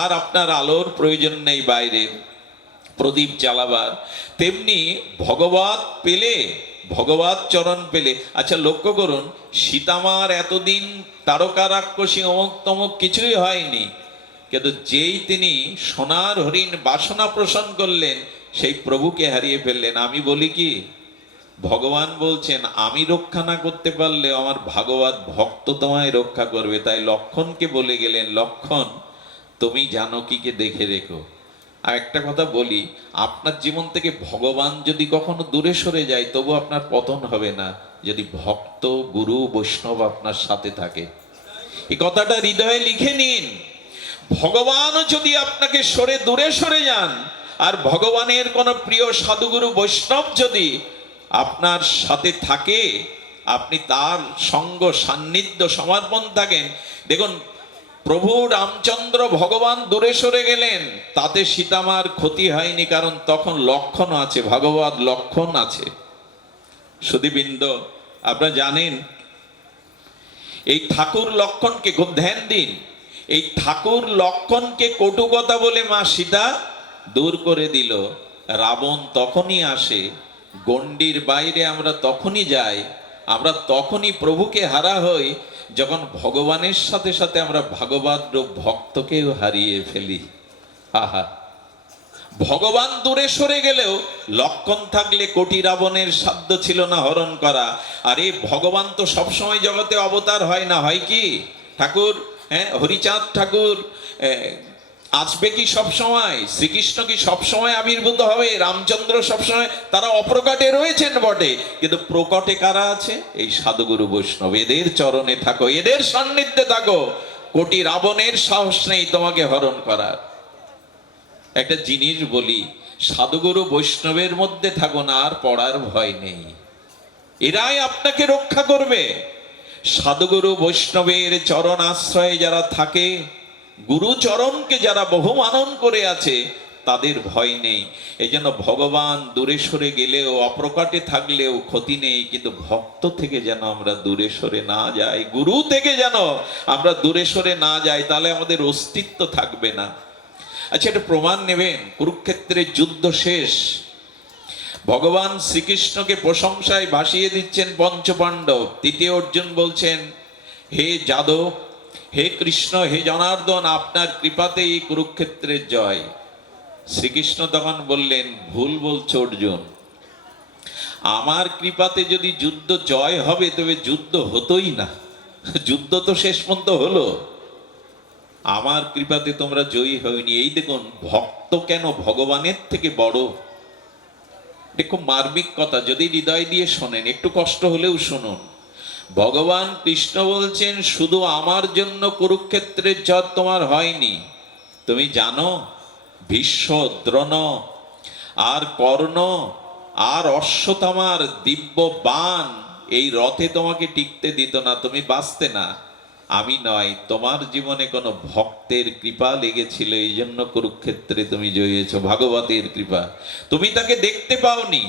আর আপনার আলোর প্রয়োজন নেই বাইরে প্রদীপ জ্বালাবার। তেমনি ভগবত পেলে, ভগবত চরণ পেলে। আচ্ছা লক্ষ্য করুন, সীতামার এতদিন তারকা রাক্ষসী অমুক তমুক কিছুই হয়নি, কিন্তু যেই তিনি সোনার হরিণ বাসনা পোষণ করলেন, সেই প্রভুকে হারিয়ে ফেললেন। আমি বলি কি, ভগবান বলছেন আমি রক্ষা না করতে পারলে আমার ভাগবত ভক্ত তোমায় রক্ষা করবে। তাই লক্ষণকে বলে গেলেন, লক্ষণ তুমি জানকীকে দেখে রেখো। আর একটা কথা বলি, আপনার জীবন থেকে ভগবান যদি কখনো দূরে সরে যায়, তবু আপনার পতন হবে না, যদি ভক্ত গুরু বৈষ্ণব আপনার সাথে থাকে। এই কথাটা হৃদয়ে লিখে নিন। ভগবানও যদি আপনাকে দূরে সরে যান, আর ভগবানের কোন প্রিয় সাধুগুরু বৈষ্ণব যদি আপনার সাথে থাকে, আপনি তার সঙ্গ সান্নিধ্য সমর্পণ থাকেন। দেখুন, প্রভু রামচন্দ্র ভগবান দূরে সরে গেলেন, তাতে সীতামার ক্ষতি হয়নি, কারণ তখন লক্ষণ আছে, ভগবত লক্ষণ আছে। সুধীবৃন্দ, আপনারা জানেন এই ঠাকুর লক্ষণকে খুব ধ্যান দিন। এই ঠাকুর লক্ষণকে কটু কথা বলে মা সীতা দূর করে দিল। রাবণ তখনই আসে, গণ্ডির বাইরে আমরা তখনই যাই, আমরা তখনই প্রভুকে হারা হই, যখন ভগবানের সাথে সাথে আমরা ভাগবত রূপ ভক্তকেও হারিয়ে ফেলি। আহা, ভগবান দূরে সরে গেলেও লক্ষণ থাকলে কোটি রাবণের সাধ্য ছিল না হরণ করা। আরে ভগবান তো সবসময় জগতে অবতার হয় না, হয় কি ঠাকুর? হরিচাঁদ ঠাকুর আসবে কি সব সময়? শ্রীকৃষ্ণ কি সব সময় আবির্ভূত হবে? রামচন্দ্র সব সময়? তারা অপ্রকটে রয়েছেন বটে, কিন্তু প্রকটে কারা আছে? এই সাধুগুরু বৈষ্ণব। এদের চরণে থাকো, এদের সান্নিধ্যে থাকো, কোটি রাবণের সাহস নেই তোমাকে হরণ করার। একটা জিনিস বলি, সাধুগুরু বৈষ্ণবের মধ্যে থাকো না, আর পড়ার ভয় নেই, এরাই আপনাকে রক্ষা করবে। সাধুগুরু বৈষ্ণবের চরণ আশ্রয়ে যারা থাকে, গুরু চরণকে যারা বহুমানন করে আছে, তাদের ভয় নেই। এই জন্য ভগবান দূরে সরে গেলেও, অপ্রকটে থাকলেও ক্ষতি নেই, কিন্তু ভক্ত থেকে যেন আমরা দূরে সরে না যাই, গুরু থেকে যেন আমরা দূরে সরে না যাই, তাহলে আমাদের অস্তিত্ব থাকবে না। আচ্ছা, এটা প্রমাণ নেবেন, কুরুক্ষেত্রের যুদ্ধ শেষ, ভগবান শ্রীকৃষ্ণকে প্রশংসায় ভাসিয়ে দিচ্ছেন পঞ্চপাণ্ডব। তৃতীয় অর্জুন বলছেন, হে যাদব, হে কৃষ্ণ, হে জনার্দন, আপনার কৃপাতে এই কুরুক্ষেত্রের জয়। শ্রীকৃষ্ণ তখন বললেন, ভুল বলছো অর্জুন, আমার কৃপাতে যদি যুদ্ধ জয় হবে, তবে যুদ্ধ হতোই না, যুদ্ধ তো শেষ পর্যন্ত হলো, আমার কৃপাতে তোমরা জয়ী হয়নি। এই দেখুন, ভক্ত কেন ভগবানের থেকে বড়। খুব মার্মিক কথা, যদি হৃদয় দিয়ে শোনেন, একটু কষ্ট হলেও শুনুন। ভগবান কৃষ্ণ বলছেন, শুধু আমার জন্য কুরুক্ষেত্রের জয় তোমার হয়নি, তুমি জানো ভীষ্ম, দ্রোণ আর কর্ণ আর অশ্বত্থামার দিব্য বাণ এই রথে তোমাকে টিকতে দিত না, তুমি বাঁচতে না। আমি নয়, তোমার জীবনে কোনো ভক্তের কৃপা লেগেছিল, এই জন্য কুরুক্ষেত্রে তুমি জয়ী হয়েছ, ভাগবতের কৃপা। তুমি তাকে দেখতে পাওনি।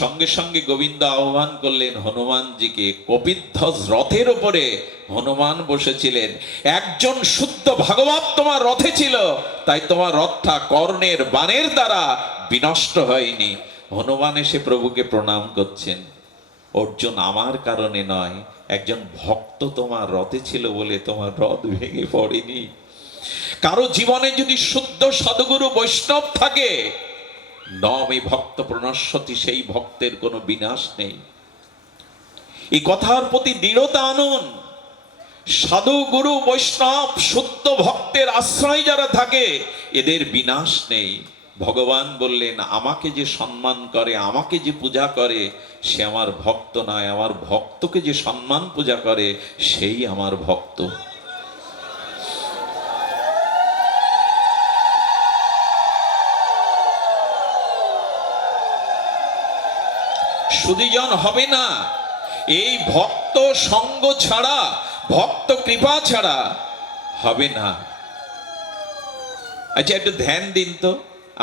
সঙ্গে সঙ্গে গোবিন্দ আহ্বান করলেন হনুমানজিকে। কপিধ্বজ রথের উপরে হনুমান বসেছিলেন। একজন শুদ্ধ ভাগবত তোমার রথে ছিল, তাই তোমার রথটা কর্ণের বাণের দ্বারা বিনষ্ট হয়নি। হনুমান এসে প্রভুকে প্রণাম করছেন। অর্জুন, আমার কারণে নয়, একজন ভক্ত তোমার রথে ছিল বলে তোমার রথ ভেঙে পড়েনি। কারো জীবনে যদি শুদ্ধ সাধুগুরু বৈষ্ণব থাকে, নমে ভক্ত প্রণশ্যতি, সেই ভক্তের কোনো বিনাশ নেই। এই কথার প্রতি দৃঢ়তা আনুন। সাধু গুরু বৈষ্ণব শুদ্ধ ভক্তের আশ্রয় যারা থাকে, এদের বিনাশ নেই। ভগবান বললেন, আমাকে যে সম্মান করে, আমাকে যে পূজা করে, সে আমার ভক্ত নয়, আমার ভক্তকে যে সম্মান পূজা করে, সেই আমার ভক্ত। সুধীজন হবে না, এই ভক্ত সঙ্গ ছাড়া, ভক্ত কৃপা ছাড়া হবে না। আচ্ছা, একটু ধ্যান দিন তো,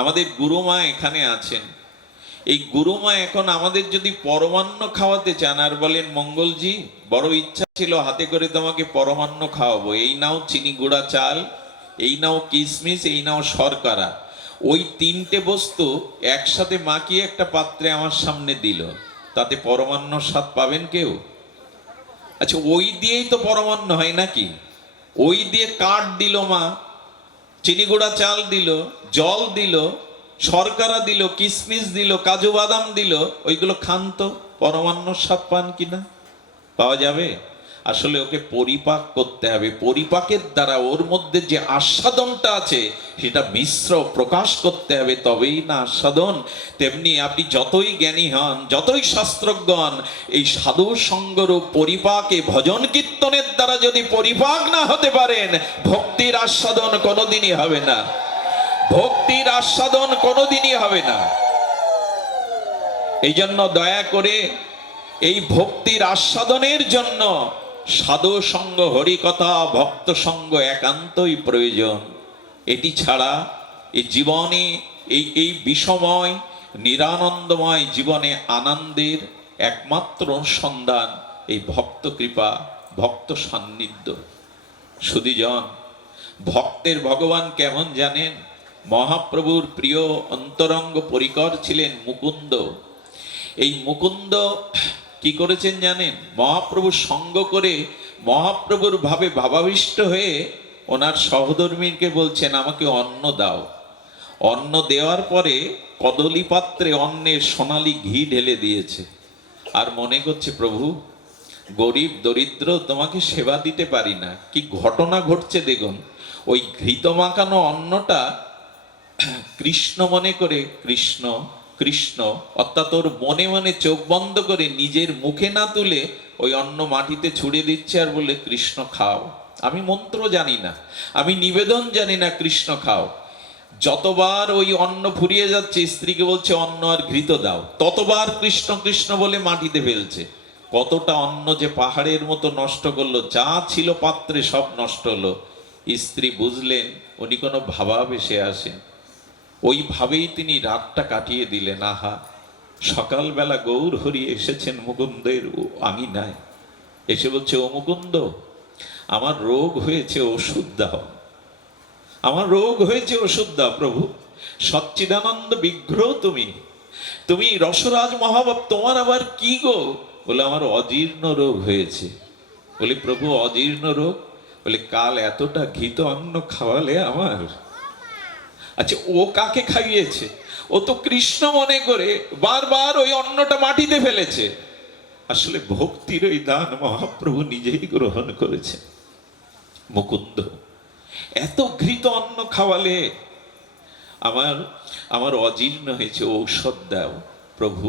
আমাদের গুরুমা এখানে আছেন। এই গুরুমা এখন আমাদের যদি পরমান্ন খাওয়াতে চান, আর বলেন, মঙ্গলজি বড় ইচ্ছা ছিল হাতে করে তোমাকে পরমান্ন খাওয়াবো, এই নাও চিনি গুঁড়া চাল, এই নাও কিশমিশ, এই নাও শর্করা, ওই তিনটে বস্তু একসাথে মাখিয়ে একটা পাত্রে আমার সামনে দিল, তাতে পরমান্নর স্বাদ পাবেন কেউ? আচ্ছা, ওই দিয়েই তো পরমান্ন হয় নাকি? ওই দিয়ে কাঠ দিল মা, চিনি গুঁড়া চাল দিল, জল দিল, শর্করা দিল, কিশমিশ দিল, কাজু বাদাম দিল, ওইগুলো খান তো পরমান্নর স্বাদ পান কিনা? পাওয়া যাবে? আসলে ওকে পরিপাক করতে হবে, পরিপাকের দ্বারা ওর মধ্যে যে আস্বাদনটা আছে সেটা মিশ্র প্রকাশ করতে হবে, তবেই না আস্বাদন। তেমনি আপনি যতই জ্ঞানী হন, যতই শাস্ত্রজ্ঞ হন, এই সাধু সঙ্গরূপ পরিপাকে ভজন কীর্তনের দ্বারা যদি পরিপাক না হতে পারেন, ভক্তির আস্বাদন কোনোদিনই হবে না, ভক্তির আস্বাদন কোনোদিনই হবে না। এই জন্য দয়া করে এই ভক্তির আস্বাদনের জন্য সাধু সঙ্গ, হরিকথা, ভক্ত সঙ্গ একান্তই প্রয়োজন। এটি ছাড়া এই জীবনে এই বিষময় নিরানন্দময় জীবনে আনন্দের একমাত্র অনুসন্ধান এই ভক্ত কৃপা, ভক্ত সান্নিধ্য। সুধীজন, ভক্তের ভগবান কেমন জানেন? মহাপ্রভুর প্রিয় অন্তরঙ্গ পরিকর ছিলেন মুকুন্দ। এই মুকুন্দ কি করেছেন জানেন? মহাপ্রভুর সঙ্গ করে মহাপ্রভুর ভাবে ভাবাবিষ্ট হয়ে ওনার সহধর্মীকে বলছেন, আমাকে অন্ন দাও। অন্ন দেওয়ার পরে কদলী পাত্রে অন্নের সোনালী ঘি ঢেলে দিয়েছে, আর মনে করছে প্রভু গরিব দরিদ্র তোমাকে সেবা দিতে পারি না। কি ঘটনা ঘটছে দেখুন। ওই ঘৃত মাখানো অন্নটা কৃষ্ণ মনে করে, কৃষ্ণ কৃষ্ণ অর্থাৎ ওর মনে মনে চোখ বন্ধ করে নিজের মুখে না তুলে ওই অন্ন মাটিতে ছুড়ে দিচ্ছে আর বলে, কৃষ্ণ খাও। আমি মন্ত্র জানি না, আমি নিবেদন জানি না, কৃষ্ণ খাও। যতবার ওই অন্ন ফুরিয়ে যাচ্ছে, স্ত্রীকে বলছে অন্ন আর ঘৃত দাও, ততবার কৃষ্ণ কৃষ্ণ বলে মাটিতে ফেলছে। কতটা অন্ন যে পাহাড়ের মতো নষ্ট করলো, যা ছিল পাত্রে সব নষ্ট হলো। স্ত্রী বুঝলেন উনি কোনো ভাবাবেশে আসেন, ওইভাবেই তিনি রাতটা কাটিয়ে দিলেন। আহা, সকালবেলা গৌর হরি এসেছেন মুকুন্দের আঙিনায়, এসে বলছে, ও মুকুন্দ, আমার রোগ হয়েছে, ওষুধ দাও। আমার রোগ হয়েছে, ওষুধ দাও প্রভু। সচ্চিদানন্দ বিগ্রহ তুমি, তুমি রসরাজ মহাভাব, তোমার আবার কি গো? বলে, আমার অজীর্ণ রোগ হয়েছে। বলি, প্রভু অজীর্ণ রোগ? বলে, কাল এতটা ঘৃত অন্ন খাওয়ালে আমার। আচ্ছা, ও কাকে খাইয়েছে? ও তো কৃষ্ণ মনে করে বারবার ওই অন্নটা মাটিতে ফেলেছে। আসলে ভক্তির ওই দান মহাপ্রভু নিজেই গ্রহণ করেছেন। মুকুন্দ, এত ঘৃত অন্ন খাওয়ালে আমার অজীর্ণ হয়েছে, ঔষধ দাও। প্রভু,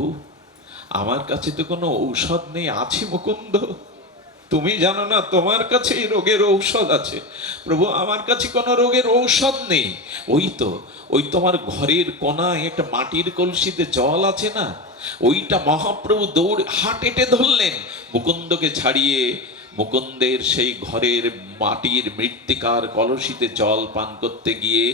আমার কাছে তো কোনো ঔষধ নেই। আছে মুকুন্দ, তুমি জানো না তোমার কাছে এই রোগের ঔষধ আছে। প্রভু, আমার কাছে কোনো রোগের ঔষধ নেই। ওই তোমার ঘরের কোনায় একটা মাটির কলসিতে জল আছে না, ওইটা মহাপ্রভু দৌড়ে হাট এঁটে ধরলেন, মুকুন্দকে ছাড়িয়ে মুকুন্দের সেই ঘরের মাটির মৃত্তিকার কলসিতে জল পান করতে গিয়ে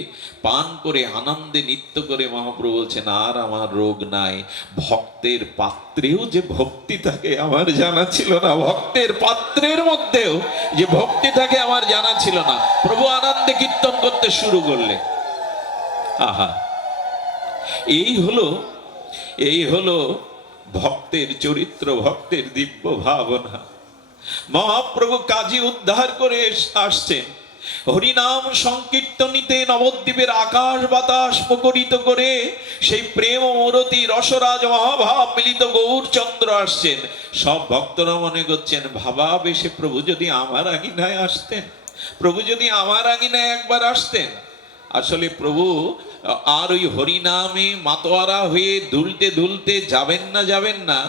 পান করে আনন্দে নৃত্য করে মহাপ্রভু বলছেন, আর আমার রোগ নাই। ভক্তের পাত্রেও যে ভক্তি থাকে আমার জানা ছিল না, ভক্তের পাত্রের মধ্যেও যে ভক্তি থাকে আমার জানা ছিল না। প্রভু আনন্দে কীর্তন করতে শুরু করলে। আহা, এই হলো ভক্তের চরিত্র, ভক্তের দিব্য ভাবনা। মহাপ্রভু কাজী উদ্ধার করে আসছেন, হরিনাম সংকীর্তনীতে নবদ্বীপের আকাশ বাতাস মুখরিত করে সেই প্রেম মূরতি রসরাজ মহাভাব মিলিত গৌরচন্দ্র আসছেন। সব ভক্তরা মনে করছেন, ভাবাবেশে প্রভু যদি আমার আঙিনায় আসতেন, প্রভু যদি আমার আঙিনায় একবার আসতেন। আসলে প্রভু আর ওই হরিনামে মাতোয়ারা হয়ে দুলতে দুলতে যাবেন না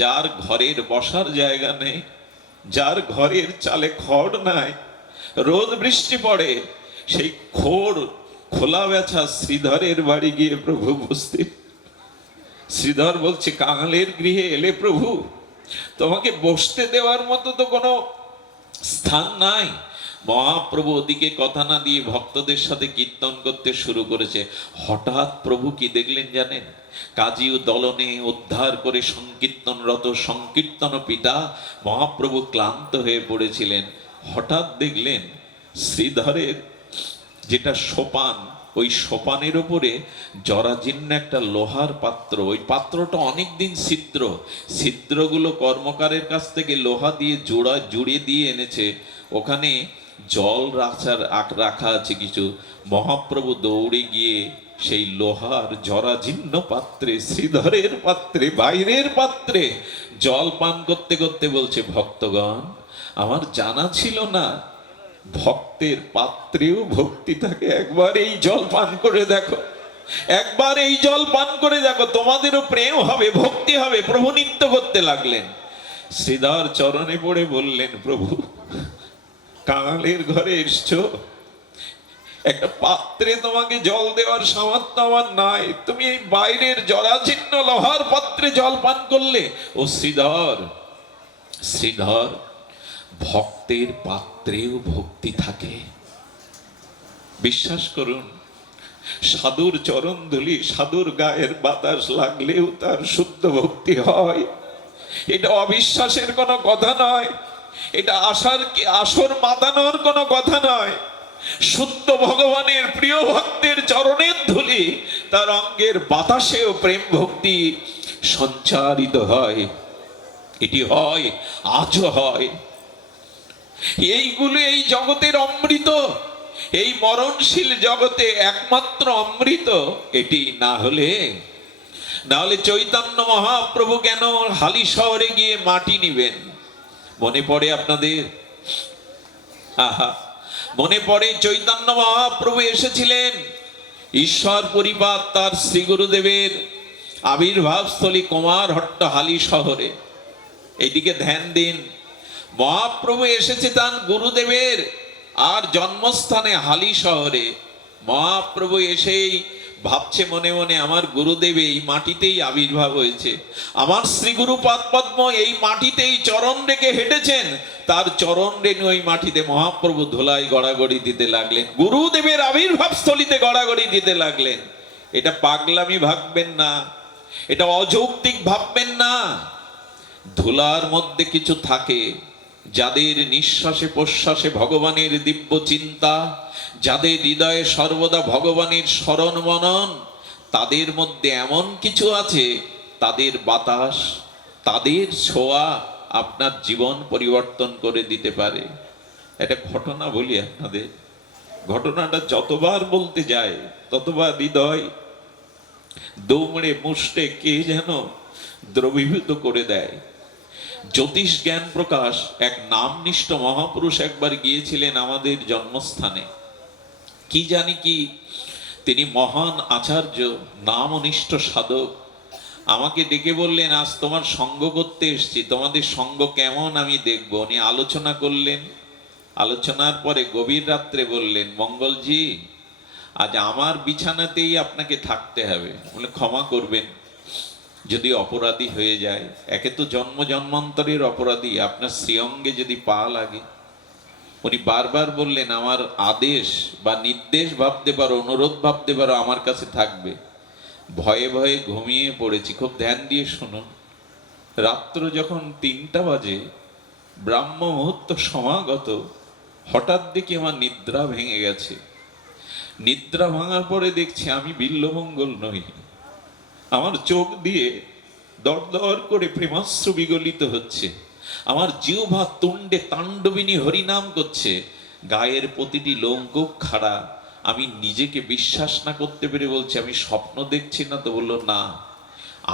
যার ঘরের বসার জায়গা নেই, যার ঘরের চালে খড় নাই, রোদ বৃষ্টি পড়ে, সেই খোলা বেচা শ্রীধরের বাড়ি গিয়ে প্রভু উপস্থিত। শ্রীধর বলছে, কাঙালের গৃহে এলে প্রভু, তোমাকে বসতে দেওয়ার মতো তো কোনো স্থান নাই। মহাপ্রভু ওদিকে কথা না দিয়ে ভক্তদের সাথে কীর্তন করতে শুরু করেছে। হঠাৎ প্রভু কি দেখলেন জানেন? কাজী দলনে উদ্ধার করে সংকীর্তনরত সংকীর্তন পিতা মহাপ্রভু ক্লান্ত হয়ে পড়েছিলেন। হঠাৎ দেখলেন শ্রীধরের যেটা সোপান, ওই সোপানের উপরে জরাজীর্ণ একটা লোহার পাত্র, ওই পাত্রটা অনেকদিন ছিদ্রগুলো কর্মকারের কাছ থেকে লোহা দিয়ে জুড়ে দিয়ে এনেছে। ওখানে জল রাখা আছে কিছু। মহাপ্রভু দৌড়ে গিয়ে সেই লোহার জরাজীর্ণ পাত্রে, শ্রীধরের পাত্রে, বাইরের পাত্রে জল পান করতে করতে বলছে, ভক্তগণ, আমার জানা ছিল না ভক্তের পাত্রেও ভক্তি থাকে। একবার এই জল পান করে দেখো, একবার এই জল পান করে দেখো, তোমাদেরও প্রেম হবে, ভক্তি হবে। প্রভু নৃত্য করতে লাগলেন। শ্রীধর চরণে পড়ে বললেন, প্রভু, কাঙালের ঘরে এসছো, একটা পাত্রে তোমাকে জল দেওয়ার সামর্থ্য আমার নাই, তুমি এই বাইরের জরাজীর্ণ লোহার পাত্রে জল পান করলে। ও শ্রীধর, শ্রীধর, ভক্তের পাত্রেও ভক্তি থাকে। বিশ্বাস করুন, সাধুর চরণ ধুলি, সাধুর গায়ের বাতাস লাগলেও তার শুদ্ধ ভক্তি হয়। এটা অবিশ্বাসের কোনো কথা নয়, এটা আসর মাতানোর কোনো কথা নয়। শুদ্ধ ভগবানের প্রিয় ভক্তের চরণের ধুলি, তার অঙ্গের বাতাসেও প্রেম ভক্তি সঞ্চারিত হয়। এটি হয়, আজও হয়। এইগুলো এই জগতের অমৃত, এই মরণশীল জগতে একমাত্র অমৃত এটি। না হলে চৈতন্য মহাপ্রভু কেন হালি শহরে গিয়ে মাটি নিবেন? মনে পড়ে আপনাদের? আহা, মনে পড়ে চৈতন্য মহাপ্রভু এসেছিলেন ঈশ্বর পরিপাত তার শ্রী গুরুদেবের আবির্ভাবস্থলী কুমারহট্ট হালি শহরে। এইদিকে ধ্যান দিন, মহাপ্রভু এসেছে তার গুরুদেবের আর জন্মস্থানে হালি শহরে। মহাপ্রভু এসেই ভাবছে মনে মনে, আমার গুরুদেব এই মাটিতেই আবির্ভাব হয়েছে, আমার শ্রী গুরুপাদ পদ্ম এই মাটিতেই চরণ রেখে হেঁটেছেন, তার চরণ রেণু ওই মাটিতে মহাপ্রভু ধুলাই গড়াগড়ি দিতে লাগলেন, গুরুদেবের আবির্ভাব স্থলিতে গড়াগড়ি দিতে লাগলেন। এটা পাগলামি ভাববেন না, এটা অযৌক্তিক ভাববেন না। ধুলার মধ্যে কিছু থাকে, যাদের নিঃশ্বাসে প্রশ্বাসে ভগবানের দিব্য চিন্তা, যাদের হৃদয়ে সর্বদা ভগবানের স্মরণ মনন, তাদের মধ্যে এমন কিছু আছে, তাদের বাতাস, তাদের ছোঁয়া আপনার জীবন পরিবর্তন করে দিতে পারে। একটা ঘটনা বলি আপনাদের। ঘটনাটা যতবার বলতে যায় ততবার হৃদয় দৌড়ে মুষ্টে কে যেন দ্রবীভূত করে দেয়। জ্যোতিষ জ্ঞান প্রকাশ এক নামনিষ্ঠ মহাপুরুষ একবার গিয়েছিলেন আমাদের জন্মস্থানে। কি জানি কি, তিনি মহান আচার্য, নামনিষ্ঠ সাধক। আমাকে ডেকে বললেন, আজ তোমার সঙ্গ করতে এসেছি, তোমাদের সঙ্গ কেমন আমি দেখবো। উনি আলোচনা করলেন। আলোচনার পরে গভীর রাত্রে বললেন, মঙ্গলজি, আজ আমার বিছানাতেই আপনাকে থাকতে হবে। বলে, ক্ষমা করবেন যদি অপরাধী হয়ে যায়। একে তো জন্ম জন্মান্তরের অপরাধী, আপনার শ্রীঅঙ্গে যদি পা লাগে। উনি বারবার বললেন, আমার আদেশ বা নির্দেশ ভাবতে পারো, অনুরোধ ভাবতে পারো, আমার কাছে থাকবে। ভয়ে ভয়ে ঘুমিয়ে পড়েছি। খুব ধ্যান দিয়ে শুনুন। রাত্র যখন 3টা বাজে, ব্রাহ্ম মুহূর্ত সমাগত, হঠাৎ দেখি আমার নিদ্রা ভেঙে গেছে। নিদ্রা ভাঙার পরে দেখছি আমি বিল্বমঙ্গল নই। আমার চোখ দিয়ে দরদর করে প্রেমাশ্রু বিগলিত হচ্ছে, আমার জিহ্বা তুণ্ডে তাণ্ডবিনী হরিনাম করছে, গায়ের প্রতিটি লোমকূপ খাড়া। আমি নিজেকে বিশ্বাস না করতে পেরে বলছি, আমি স্বপ্ন দেখছি না তো? বললো, না,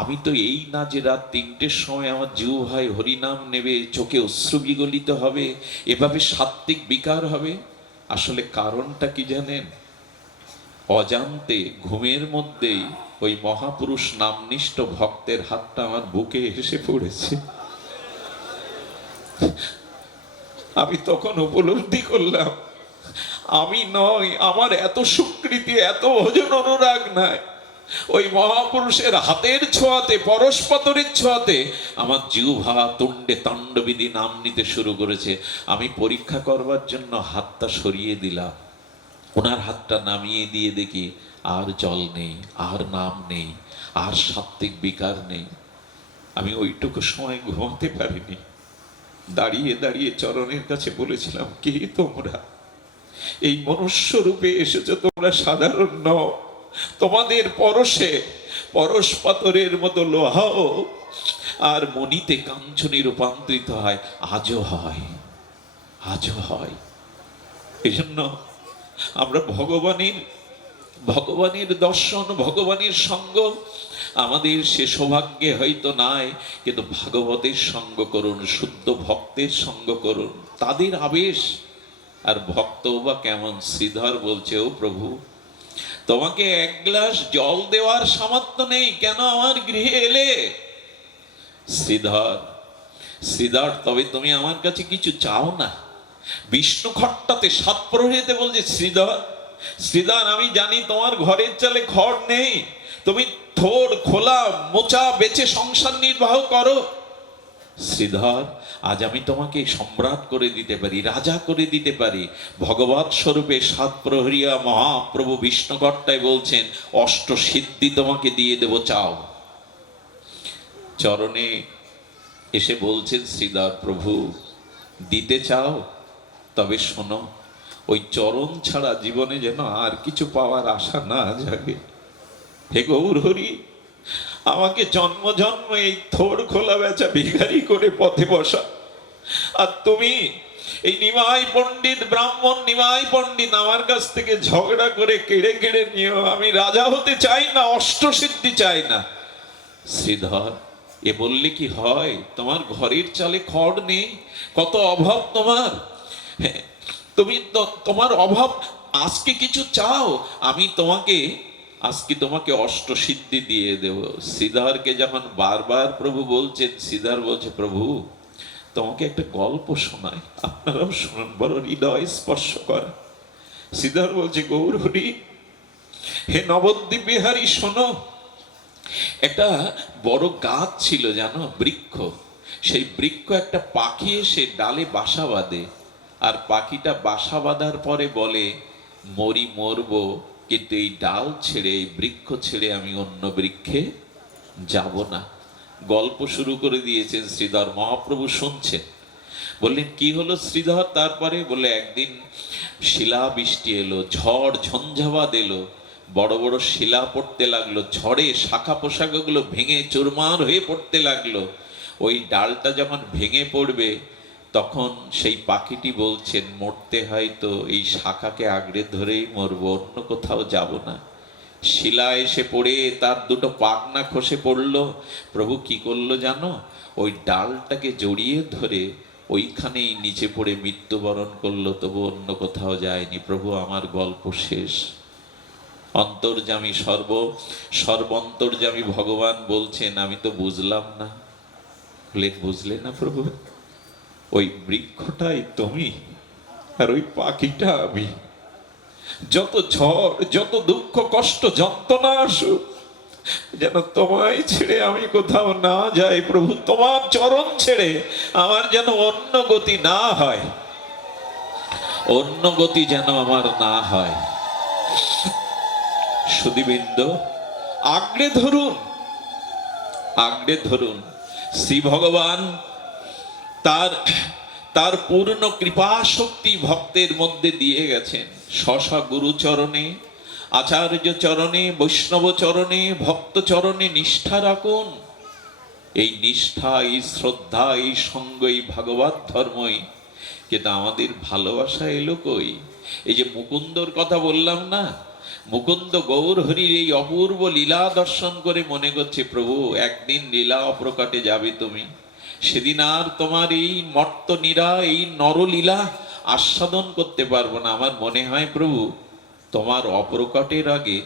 আমি তো এই না যে রাত 3টের সময় আমার জিহ্বায় হরিনাম নেবে, চোখে অশ্রু বিগলিত হবে, এভাবে সাত্ত্বিক বিকার হবে। আসলে কারণটা কি জানেন? অজান্তে ঘুমের মধ্যেই ওই মহাপুরুষ নামনিষ্ঠ ভক্তের হাতটা আমার বুকে এসে পড়েছে। আমি তখন উপলব্ধি করলাম, আমি নয়, আমার এত স্বীকৃতি, এত ভজন অনুরাগ নাই। ওই মহাপুরুষের হাতের ছোঁয়াতে, পরশপতরের ছোঁয়াতে আমার জিহ্বা তুণ্ডে তাণ্ডবিধি নাম নিতে শুরু করেছে। আমি পরীক্ষা করবার জন্য হাতটা সরিয়ে দিলাম। ওনার হাতটা নামিয়ে দিয়ে দেখি আর জল নেই, আর নাম নেই, আর সাত্ত্বিক বিকার নেই। আমি ওইটুকু সময় ঘুমাতে পারিনি। দাঁড়িয়ে দাঁড়িয়ে চরণের কাছে বলেছিলাম, কে তোমরা? এই মনুষ্য রূপে এসেছো, তোমরা সাধারণ নও। তোমাদের পরশে পরশ পাথরের মতো লোহাও আর মণিতে কাঞ্চনে রূপান্তরিত হয়, আজও হয়, আজও হয়। এই জন্য আমরা ভগবানের দর্শন, ভগবানের সঙ্গ আমাদের সে সৌভাগ্যে হয়তো নাই, কিন্তু ভাগবতের সঙ্গ করুন, শুদ্ধ ভক্তের সঙ্গ করুন, তাদের আবেশ। আর ভক্ত বা কেমন? শ্রীধর বলছে, ও প্রভু, তোমাকে এক গ্লাস জল দেওয়ার সামর্থ্য নেই, কেন আমার গৃহে এলে? শ্রীধর, তবে তুমি আমার কাছে কিছু চাও না? বিষ্ণু খট্টাতে সাত প্রহরীতে বলছে, শ্রীধর, আমি জানি তোমার ঘরের চালে খড় নেই, তুমি থোড় খোলা মোচা বেচে সংসার নির্বাহ করো। শ্রীধর, আজ আমি তোমাকে সম্রাট করে দিতে পারি, রাজা করে দিতে পারি। ভগবৎ স্বরূপে সাত প্রহরিয়া মহাপ্রভু বিষ্ণুকর্তায় বলছেন, অষ্ট সিদ্ধি তোমাকে দিয়ে দেব, চাও। চরণে এসে বলছেন শ্রীধর, প্রভু দিতে চাও? তবে শোনো, ওই চরণ ছাড়া জীবনে যেন আর কিছু পাওয়ার আশা না জাগে। হে গৌর হরি, আমাকে জন্ম জন্ম এই থোড় খোলা বেচা ভিখারি করে পথে বসা, আর তুমি এই নিমাই পণ্ডিত, ব্রাহ্মণ নিমাই পণ্ডিত আমার কাছ থেকে ঝগড়া করে কেড়ে কেড়ে নিও। আমি রাজা হতে চাই না, অষ্টসিদ্ধি চাই না। শ্রীধর, এ বললে কি হয়? তোমার ঘরের চালে খড় নেই, কত অভাব তোমার। তুমি তোমার অভাব, আজকে কিছু চাও, আমি আজকে তোমাকে অষ্টসিদ্ধি দিয়ে দেব। শ্রীধরকে যখন বারবার প্রভু বলছেন, শ্রীধর বলছে, প্রভু তোমাকে একটা গল্প শোনায়, আপনারাও শুনুন, বড় হৃদয় স্পর্শ করে। শ্রীধর বলছে, গৌর হরি, হে নবদ্বীপ বিহারী, শোনো। একটা বড় গাছ ছিল জানো, বৃক্ষ। সেই বৃক্ষ একটা পাখি এসে ডালে বাসা বাঁধে, আর পাখিটা বাসা বাঁধার পরে বলে, মরবো, কিন্তু এই ডাল ছেড়ে, এই বৃক্ষ ছেড়ে আমি অন্য বৃক্ষে যাব না। গল্প শুরু করে দিয়েছেন শ্রীধর। মহাপ্রভু শুনছেন, বললেন, কি হলো শ্রীধর? তারপরে বলে, একদিন শিলা বৃষ্টি এলো, ঝড় ঝঞ্ঝাবাদ এলো, বড় বড় শিলা পড়তে লাগলো, ঝড়ে শাখা পোশাকগুলো ভেঙে চুরমার হয়ে পড়তে লাগলো। ওই ডালটা যখন ভেঙে পড়বে, তখন সেই পাখিটি বলছেন, মরতে হয় তো এই শাখাকে আগড়ে ধরেই মরবো, অন্য কোথাও যাব না। শিলা এসে পড়ে তার দুটো পাখনা খসে পড়লো। প্রভু কি করলো জানো? ওই ডালটাকে জড়িয়ে ধরে ওইখানেই নিচে পড়ে মৃত্যুবরণ করলো, তবু অন্য কোথাও যায়নি। প্রভু, আমার গল্প শেষ। অন্তর্যামী সর্বন্তর্যামী ভগবান বলছেন, আমি তো বুঝলাম না। বুঝলে না প্রভু? ওই বৃক্ষটাই তুমি, আর ওই পাখিটা আমি। যত ঝড়, যত দুঃখ কষ্ট যন্ত্রণা আসুক, যেন তোমায় ছেড়ে আমি কোথাও না যাই প্রভু। তোমার চরণ ছেড়ে আমার যেন অন্য গতি না হয়, অন্য গতি যেন আমার না হয়। সুধীবৃন্দ, আঁকড়ে ধরুন, আঁকড়ে ধরুন। শ্রী ভগবান তার পূর্ণ কৃপা শক্তি ভক্তের মধ্যে দিয়ে গেছেন। স্ব গুরুচরণে, আচার্য চরণে, বৈষ্ণব চরণে, ভক্ত চরণে নিষ্ঠা রাখুন। এই নিষ্ঠা, এই শ্রদ্ধা, এই সঙ্গ, এই ভাগবত ধর্মই। কিন্তু আমাদের ভালোবাসা এলো কই? এই যে মুকুন্দর কথা বললাম না, মুকুন্দ গৌর হরির এই অপূর্ব লীলা দর্শন করে মনে করছে, প্রভু একদিন লীলা অপ্রকাটে যাবে তুমি, সেদিন আর তোমার এই মর্ত নীরা, এই নরলীলা আস্বাদন করতে পারবো না। আমার মনে হয় প্রভু, তোমার অপ্রকটের আগে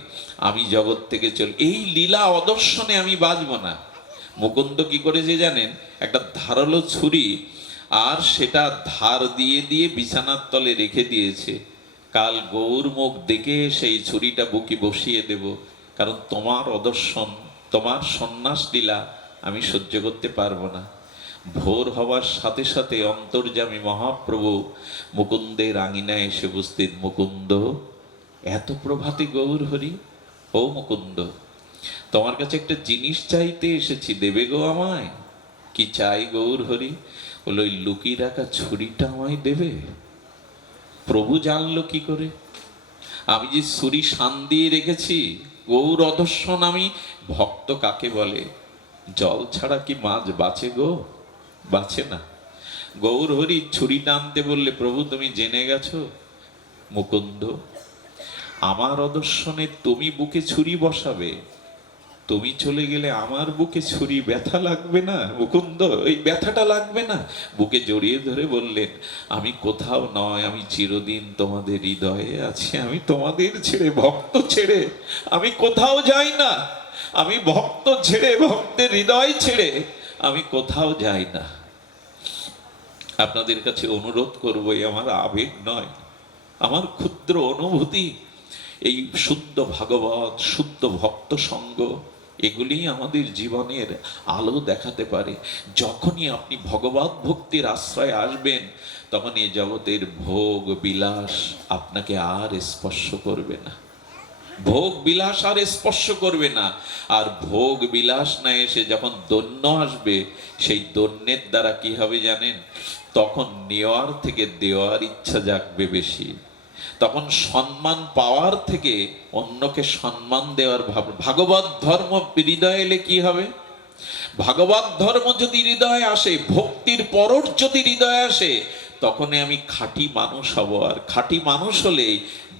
আমি জগৎ থেকে এই লীলা অদর্শনে আমি বাঁচবো না। মুকুন্দ কি করেছে জানেন? একটা ধারালো ছুরি, আর সেটা ধার দিয়ে দিয়ে বিছানার তলে রেখে দিয়েছে। কাল গৌর মুখ দেখে সেই ছুরিটা বুকে বসিয়ে দেব, কারণ তোমার অদর্শন, তোমার সন্ন্যাস লীলা আমি সহ্য করতে পারবো না। ভোর হওয়ার সাথে সাথে অন্তর্যামী মহাপ্রভু মুকুন্দের আঙিনায় এসে উপস্থিত। মুকুন্দ, এত প্রভাতে গৌর হরি, ও মুকুন্দ, তোমার কাছে একটা জিনিস চাইতে এসেছি, দেবে গো আমায়? কি চাই গৌর হরি? বলে, ওই লুকিয়ে রাখা ছুরিটা আমায় দেবে। প্রভু জানলো কি করে? আমি যে ছুরি শান দিয়ে রেখেছি, গৌর অদর্শন আমি। ভক্ত কাকে বলে? জল ছাড়া কি মাছ বাঁচে গো? বাঁচে না। গৌর হরি ছুরি টানতে বললে, প্রভু তুমি জেনে গেছো মুকুন্দ, আমার অদর্শনে তুমি বুকে ছুরি বসাবে, তুমি চলে গেলে আমার বুকে ছুরি ব্যথা লাগবে না মুকুন্দ? এই ব্যথাটা লাগবে না? বুকে জড়িয়ে ধরে বললেন, আমি কোথাও নয়, আমি চিরদিন তোমাদের হৃদয়ে আছি। আমি তোমাদের ছেড়ে, ভক্ত ছেড়ে আমি কোথাও যাই না। আমি ভক্ত ছেড়ে, ভক্তের হৃদয় ছেড়ে আমি কোথাও যাই না। আপনাদের কাছে অনুরোধ করবো, এই আমার আবেগ নয়, আমার ক্ষুদ্র অনুভূতি। এই শুদ্ধ ভাগবত, শুদ্ধ ভক্ত সঙ্গ, এগুলি আমাদের জীবনের আলো দেখাতে পারে। যখনই আপনি ভগবত ভক্তির আশ্রয়ে আসবেন, তখন এই জগতের ভোগ বিলাস আপনাকে আর স্পর্শ করবে না। ভোগ বিলাস আর স্পর্শ করবে না। আর ভোগ বিলাস না এসে যখন দৈন্য আসবে, সেই দৈন্যের দ্বারা কি হবে জানেন? তখন নেওয়ার থেকে দেওয়ার ইচ্ছা জাগবে বেশি। তখন সম্মান পাওয়ার থেকে অন্যকে সম্মান দেওয়ার ভাব। ভাগবত ধর্ম হৃদয়ে এলে কি হবে? ভাগবত ধর্ম যদি হৃদয়ে আসে, ভক্তির পরশ যদি হৃদয়ে আসে, তখনই আমি খাঁটি মানুষ হব। আর খাঁটি মানুষ হলে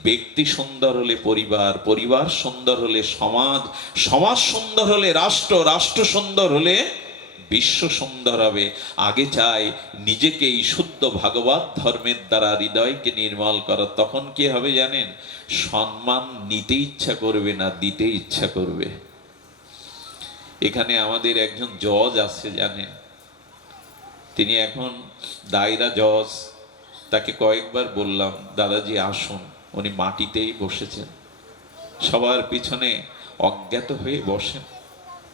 ব্যক্তি সুন্দর হলে পরিবার, পরিবার সুন্দর হলে সমাজ, সমাজ সুন্দর হলে রাষ্ট্র, রাষ্ট্র সুন্দর হলে বিশ্ব সুন্দর হবে। আগে চাই নিজেকেই শুদ্ধ ভাগবত ধর্মের দ্বারা হৃদয়কে নির্মল করা। তখন কি হবে জানেন? সম্মান নিতে ইচ্ছা করবে না, দিতে ইচ্ছা করবে। এখানে আমাদের একজন জজ আছে জানেন, তিনি এখন দায়রা জজ। তাকে কয়েকবার বললাম, দাদাজি আসুন। উনি মাটিতেই বসেছেন, সবার পিছনে অজ্ঞাত হয়ে বসেন।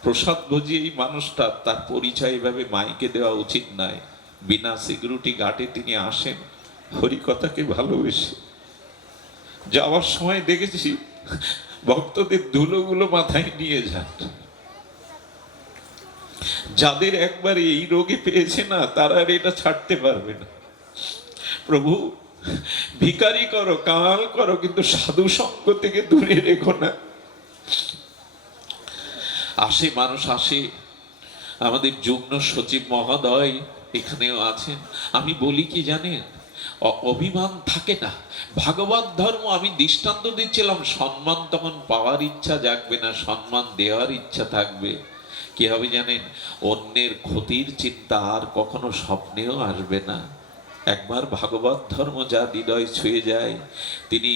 প্রসাদ ভোজী এই মানুষটা, তার পরিচয় এভাবে মাইকে দেওয়া উচিত নয়। বিনা সিকিউরিটি গার্ডে তিনি আসেন হরিকথাকে ভালোবেসে। যাওয়ার সময় দেখেছি ভক্তদের ধুলোগুলো মাথায় নিয়ে যান। যাদের একবার এই রোগে পেয়েছে না, তারা আর এটা ছাড়তে পারবে না। প্রভু ভিখারি করো, কাল করো, কিন্তু সাধু সঙ্গ থেকে দূরে রেখো না। আসে মানুষ, আসে। আমাদের যুগ্ম সচিব মহোদয় এখানেও আছেন। আমি বলি কি জানেন, অভিমান থাকে না। ভাগবত ধর্ম আমি দৃষ্টান্ত দিচ্ছিলাম, সম্মান তখন পাওয়ার ইচ্ছা জাগবে না, সম্মান দেওয়ার ইচ্ছা থাকবে। কি হবে জানেন? অন্যের ক্ষতির চিন্তা আর কখনো স্বপ্নেও আসবে না। একবার ভাগবত ধর্ম যা হৃদয় ছুঁয়ে যায়, তিনি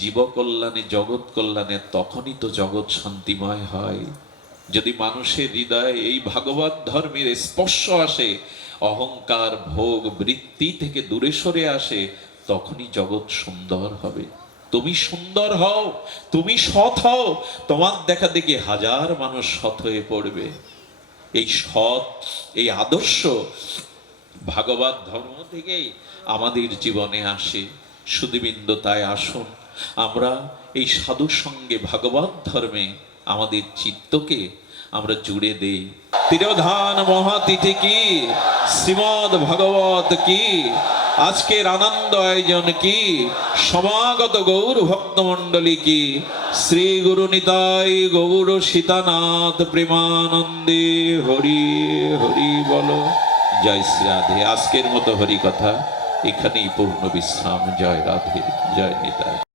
জীব কল্যাণে, জগৎ কল্যাণে, তখনই তো জগৎ শান্তিময় হয়। যদি মানুষের হৃদয়ে এই ভাগবত ধর্মের স্পর্শ আসে, অহংকার, ভোগ, বৃত্তি থেকে দূরে সরে আসে, তখনই জগৎ সুন্দর হবে। তুমি সুন্দর হও, তুমি সৎ হও, তোমার দেখা দেখি হাজার মানুষ সৎ হয়ে পড়বে। এই সৎ, এই আদর্শ ভাগবত ধর্ম থেকেই আমাদের জীবনে আসে। সুধীবৃন্দ, তাই আসুন আমরা এই সাধুর সঙ্গে ভাগবত ধর্মে আমাদের চিত্তকে আমরা জুড়ে দেই। তিরোধান মহাতিথি কি, শ্রীমদ ভাগবত কি, আজকের আনন্দ আয়োজন কি, সমাগত গৌর ভক্তমণ্ডলী কি, শ্রী গুরু নিতাই গৌর সীতানাথ প্রেমানন্দে হরি হরি বলো। জয় শ্রী রাধে। আজকের মতো হরি কথা এখানেই পূর্ণ বিশ্রাম। জয় রাধে, জয় নিতাই।